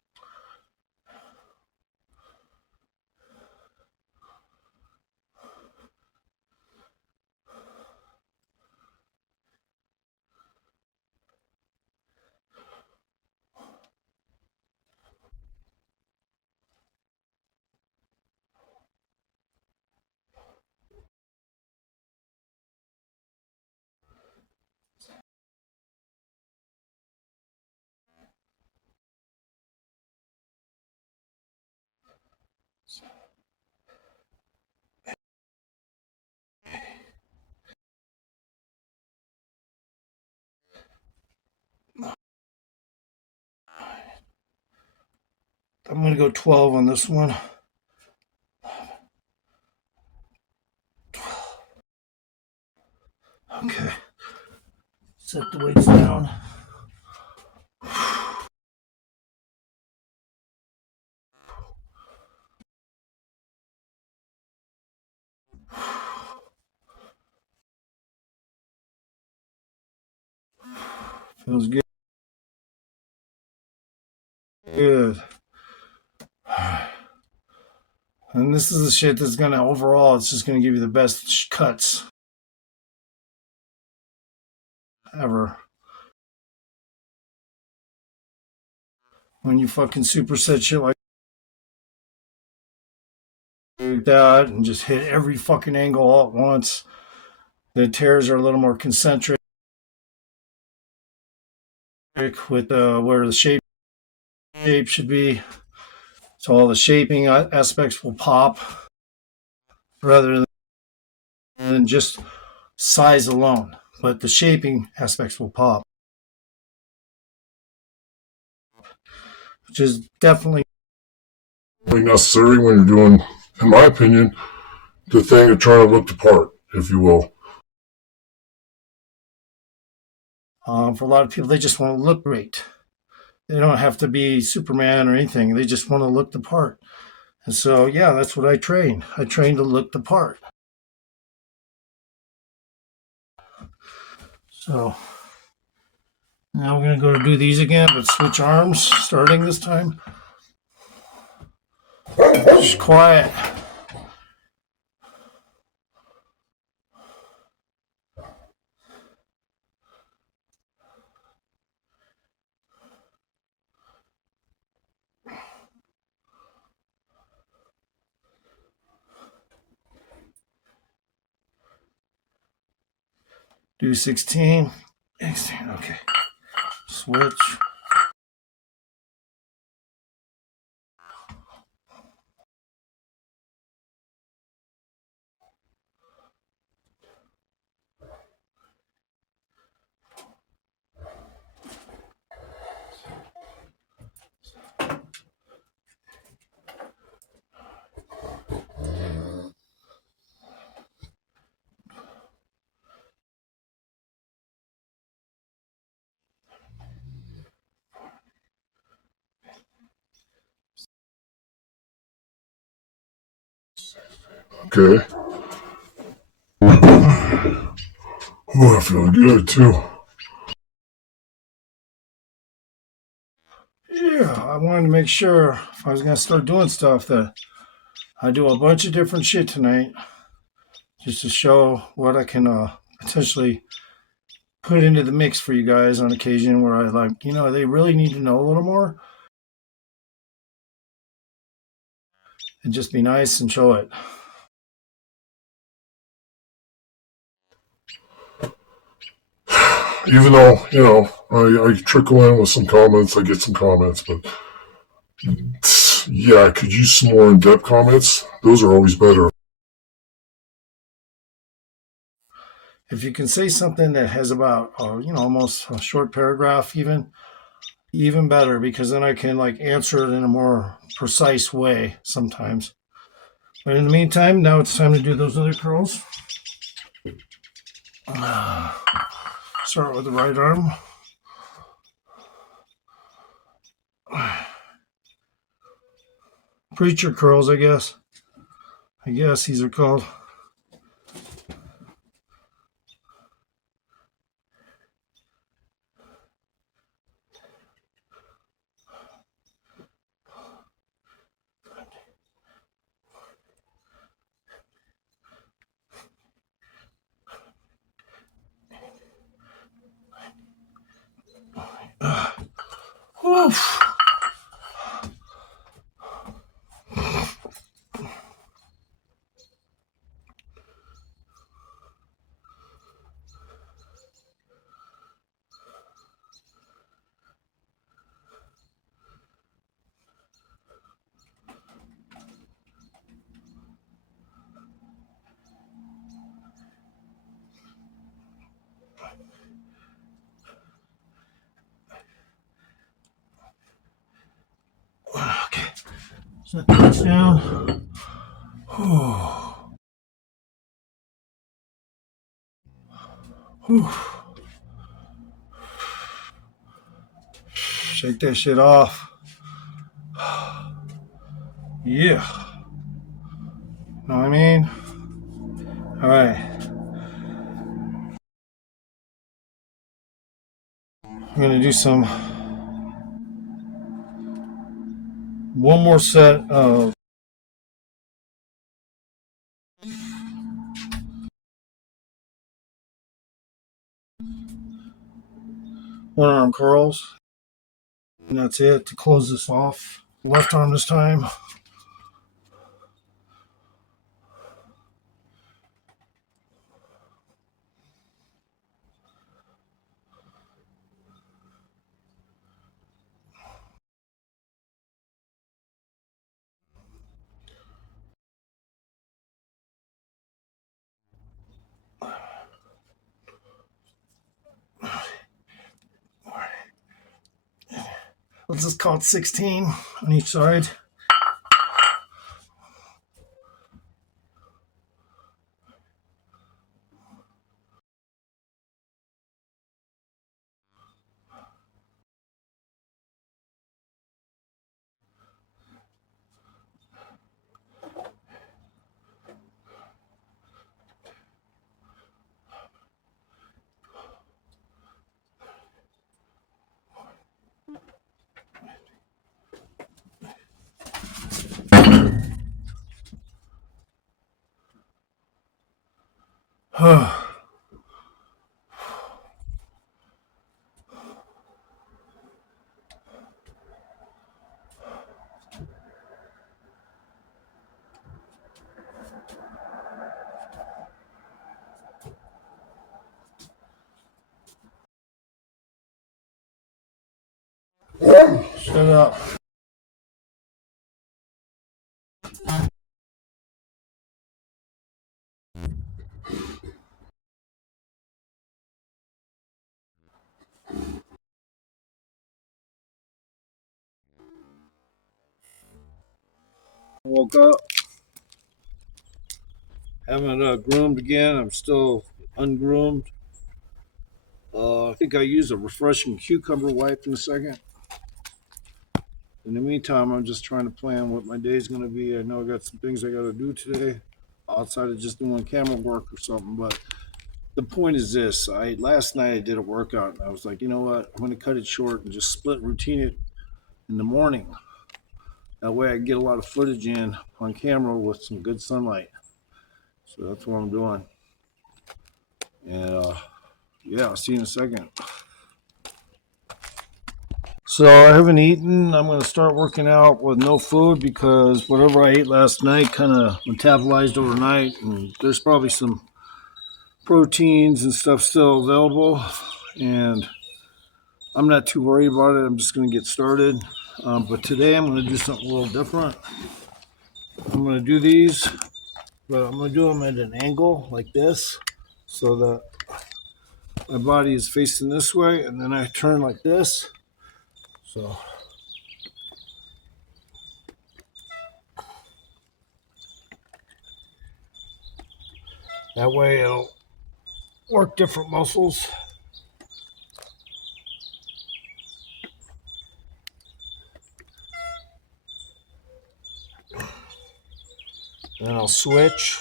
I'm going to go 12 on this one. Okay. Set the weights down. Feels good. Good. And this is the shit that's going to, overall, it's just going to give you the best cuts ever. When you fucking superset shit like that and just hit every fucking angle all at once, the tears are a little more concentric with where the shape should be. So all the shaping aspects will pop rather than just size alone. But the shaping aspects will pop, which is definitely necessary when you're doing, in my opinion, the thing of trying to look the part, if you will. for a lot of people, they just want to look great. They don't have to be Superman or anything. They just want to look the part. And so, yeah, that's what I train. I train to look the part. So now we're going to go to do these again, but switch arms starting this time. Just quiet. Do 16. 16, okay. Switch. Okay. Oh, I feel good too. Yeah, I wanted to make sure if I was going to start doing stuff that I do a bunch of different shit tonight just to show what I can potentially put into the mix for you guys on occasion where I like, they really need to know a little more and just be nice and show it. Even though, I trickle in with some comments, I get some comments, but yeah, I could use some more in-depth comments. Those are always better. If you can say something that has about, almost a short paragraph even better, because then I can like answer it in a more precise way sometimes. But in the meantime, now it's time to do those other curls. Start with the right arm. Preacher curls, I guess. I guess these are called. Oof. Set this down. Whew. Whew. Shake that shit off. Yeah. Know what I mean? All right. I'm going to do one more set of one arm curls. And that's it to close this off. Left arm this time. Let's just call it 16 on each side. Shut up. Woke up. Haven't groomed again. I'm still ungroomed. I think I use a refreshing cucumber wipe in a second. In the meantime, I'm just trying to plan what my day's going to be. I know I got some things I got to do today outside of just doing camera work or something. But the point is this: last night I did a workout and I was like, you know what? I'm going to cut it short and just split routine it in the morning. That way I get a lot of footage in on camera with some good sunlight. So that's what I'm doing. And yeah, I'll see you in a second. So I haven't eaten. I'm going to start working out with no food because whatever I ate last night kind of metabolized overnight, and there's probably some proteins and stuff still available, and I'm not too worried about it. I'm just going to get started. But today I'm going to do something a little different. I'm going to do these, but I'm going to do them at an angle like this so that my body is facing this way, and then I turn like this. So that way it'll work different muscles. Then I'll switch.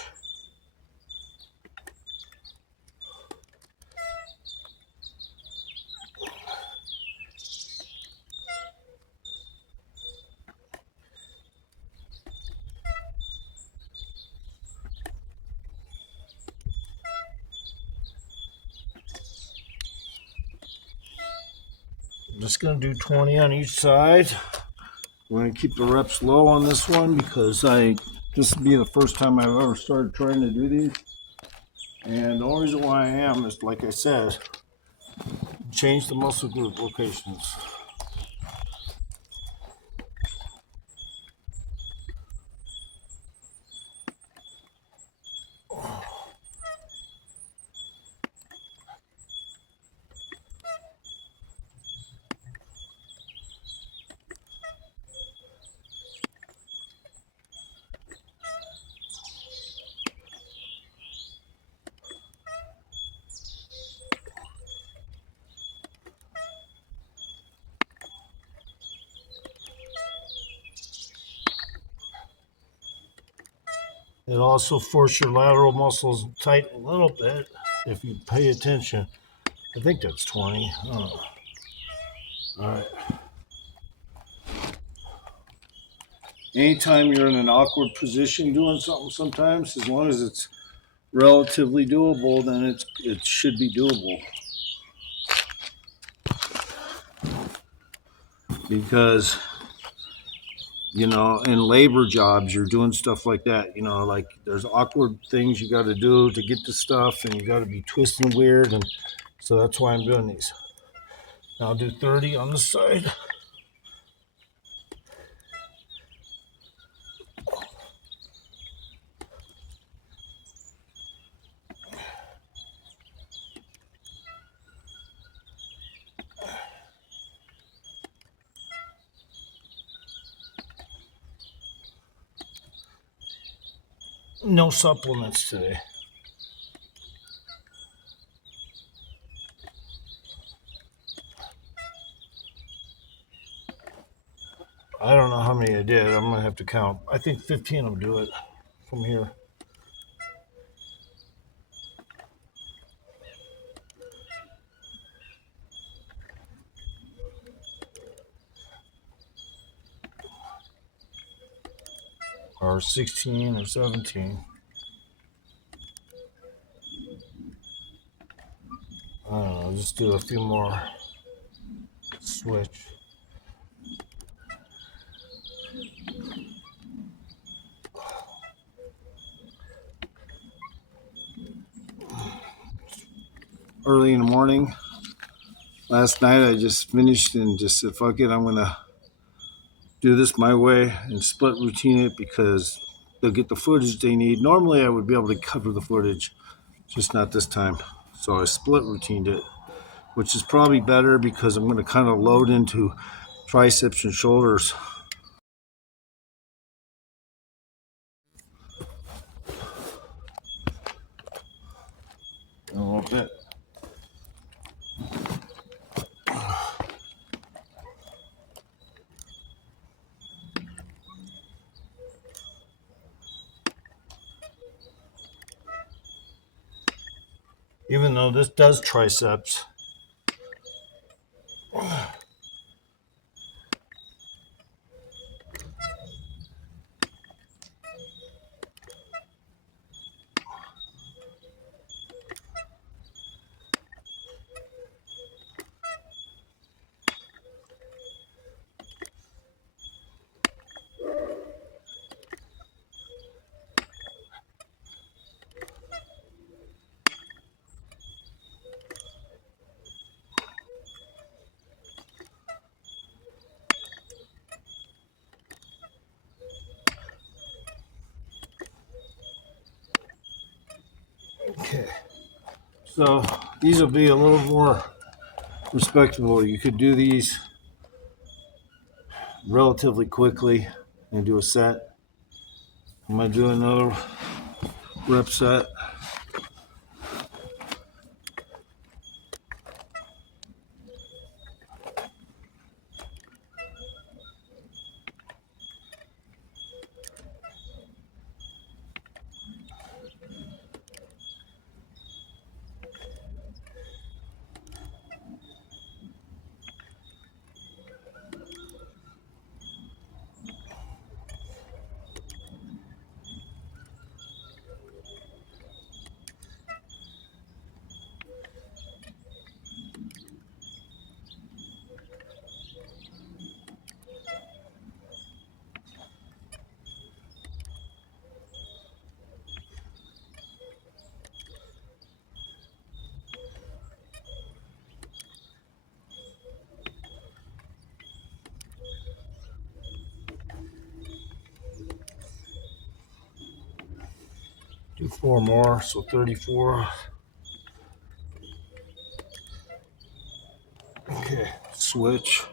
I'm just going to do 20 on each side. I'm going to keep the reps low on this one because this will be the first time I've ever started trying to do these. And the only reason why I am is, like I said, change the muscle group locations. It also forces your lateral muscles tight a little bit if you pay attention. I think that's 20. Oh. All right. Anytime you're in an awkward position doing something, sometimes, as long as it's relatively doable, then it should be doable. Because in labor jobs, you're doing stuff like that. Like there's awkward things you got to do to get the stuff, and you got to be twisting weird, and so that's why I'm doing these. Now I'll do 30 on the side. No supplements today. I don't know how many I did. I'm gonna have to count. I think 15 will do it from here. Or 16 or 17. I don't know. Just do a few more. Switch. Early in the morning. Last night I just finished and just said, fuck it, I'm going to do this my way and split routine it because they'll get the footage they need. Normally I would be able to cover the footage, just not this time. So I split routined it, which is probably better because I'm going to kind of load into triceps and shoulders. A little bit. Even though this does triceps. Okay. So these will be a little more respectable. You could do these relatively quickly and do a set. I'm going to do another rep set. Do 4 more, so 34. Okay, switch.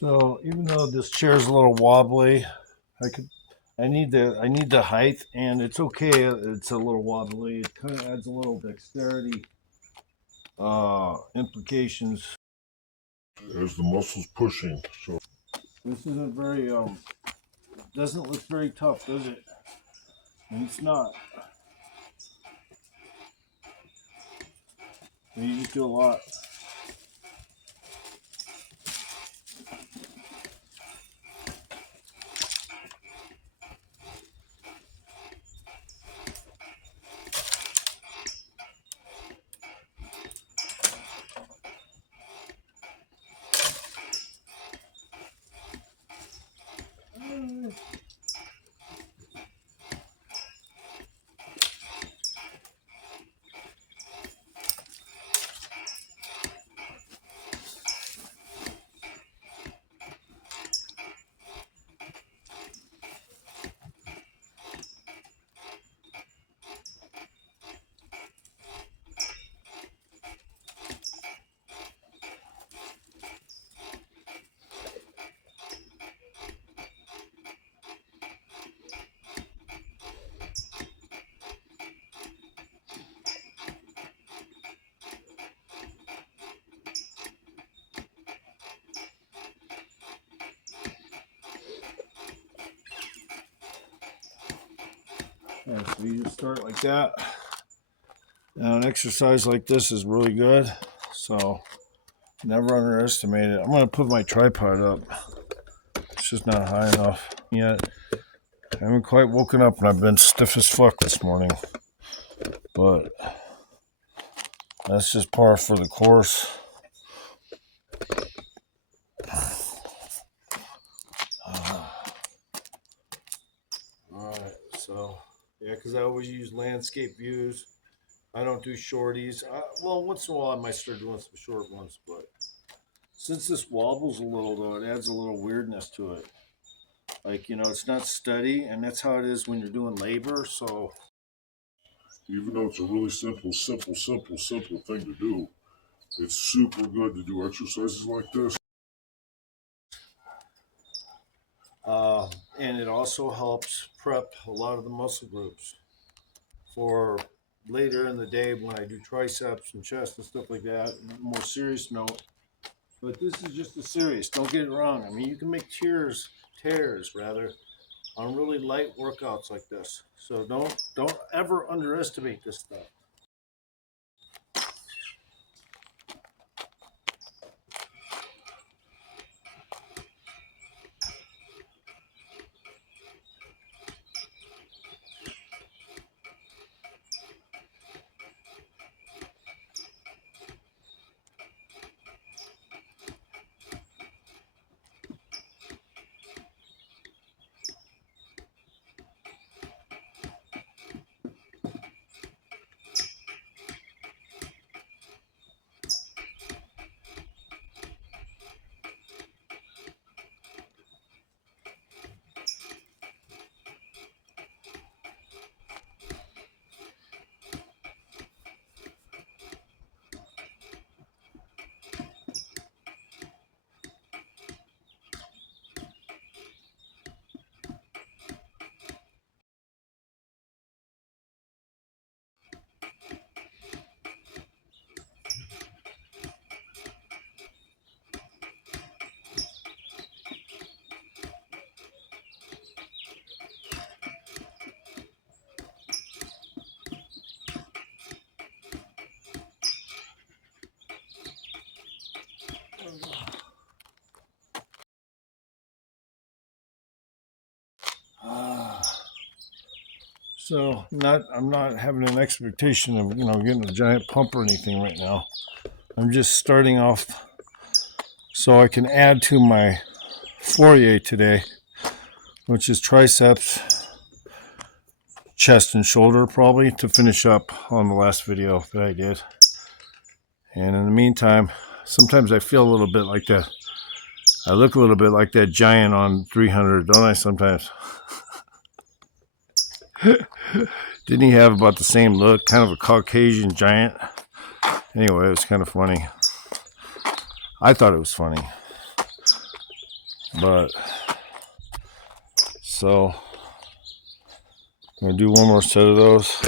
So even though this chair is a little wobbly, I need the height, and it's okay. It's a little wobbly. It kind of adds a little dexterity implications. As the muscles pushing. So This isn't very doesn't look very tough, does it? And it's not. You just do a lot. Yeah, so you just start like that. Now an exercise like this is really good. So never underestimate it. I'm gonna put my tripod up. It's just not high enough yet. I haven't quite woken up and I've been stiff as fuck this morning. But that's just par for the course. Alright, so yeah, because I always use landscape views. I don't do shorties. Well, once in a while I might start doing some short ones, but since this wobbles a little, though, it adds a little weirdness to it. Like, you know, it's not steady, and that's how it is when you're doing labor. So even though it's a really simple thing to do, it's super good to do exercises like this. And it also helps prep a lot of the muscle groups for later in the day when I do triceps and chest and stuff like that. More serious note, but this is just a serious. Don't get it wrong. I mean, you can make tears rather on really light workouts like this. So don't ever underestimate this stuff. So I'm not having an expectation of, you know, getting a giant pump or anything right now. I'm just starting off so I can add to my Fourier today, which is triceps, chest, and shoulder, probably to finish up on the last video that I did. And in the meantime, sometimes I feel a little bit like that. I look a little bit like that giant on 300, don't I, sometimes? Didn't he have about the same look? Kind of a Caucasian giant. Anyway, it was kind of funny. I thought it was funny. But so I'm gonna do one more set of those.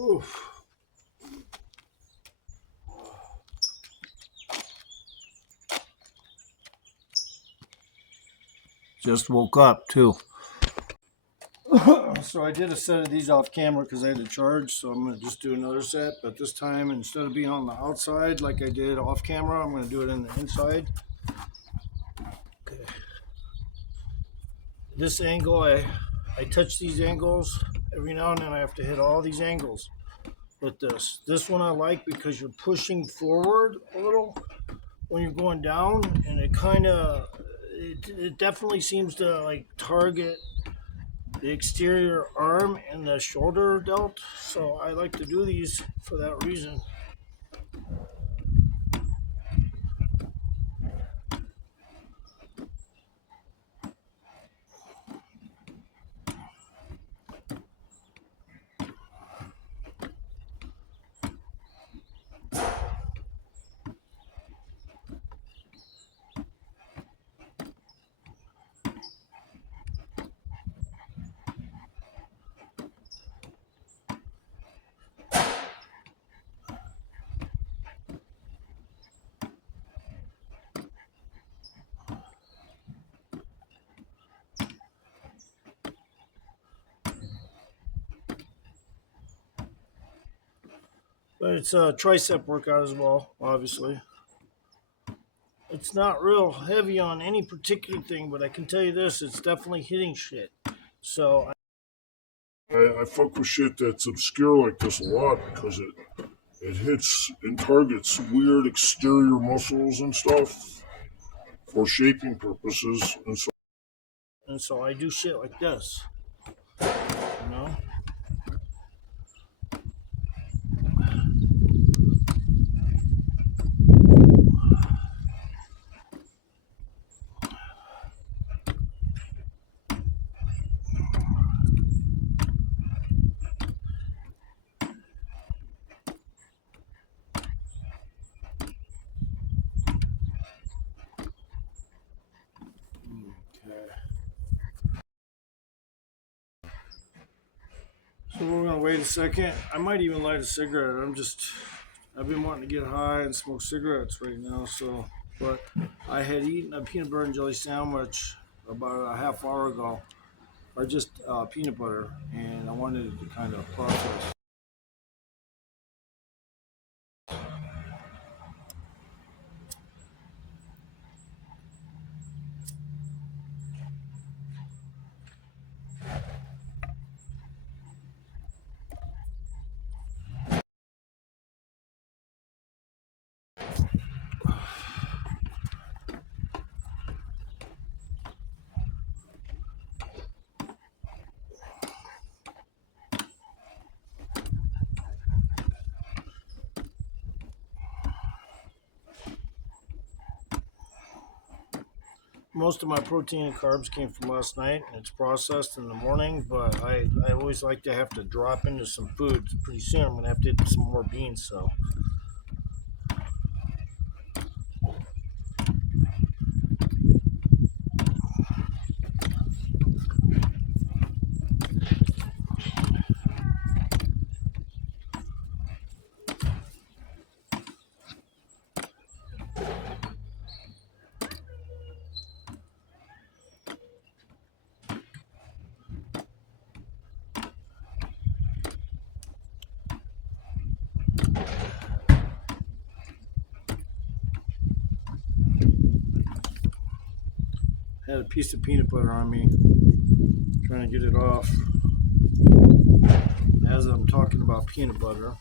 Oof. Just woke up too. So I did a set of these off camera because I had to charge, so I'm going to just do another set, but this time instead of being on the outside like I did off camera, I'm going to do it in the inside. Okay. This angle, I touch these angles every now and then. I have to hit all these angles with this one I like because you're pushing forward a little when you're going down, and it definitely seems to like target the exterior arm and the shoulder delt, so I like to do these for that reason. But it's a tricep workout as well, obviously. It's not real heavy on any particular thing, but I can tell you this, it's definitely hitting shit. So I fuck with shit that's obscure like this a lot because it hits and targets weird exterior muscles and stuff for shaping purposes, and so I do shit like this, you know? So we're gonna wait a second. I might even light a cigarette. I've been wanting to get high and smoke cigarettes right now. So, but I had eaten a peanut butter and jelly sandwich about a half hour ago, or just peanut butter, and I wanted it to kind of process. Most of my protein and carbs came from last night. It's processed in the morning, but I always like to have to drop into some food. Pretty soon I'm gonna have to eat some more beans. So Had a piece of peanut butter on me. Trying to get it off. As I'm talking about peanut butter.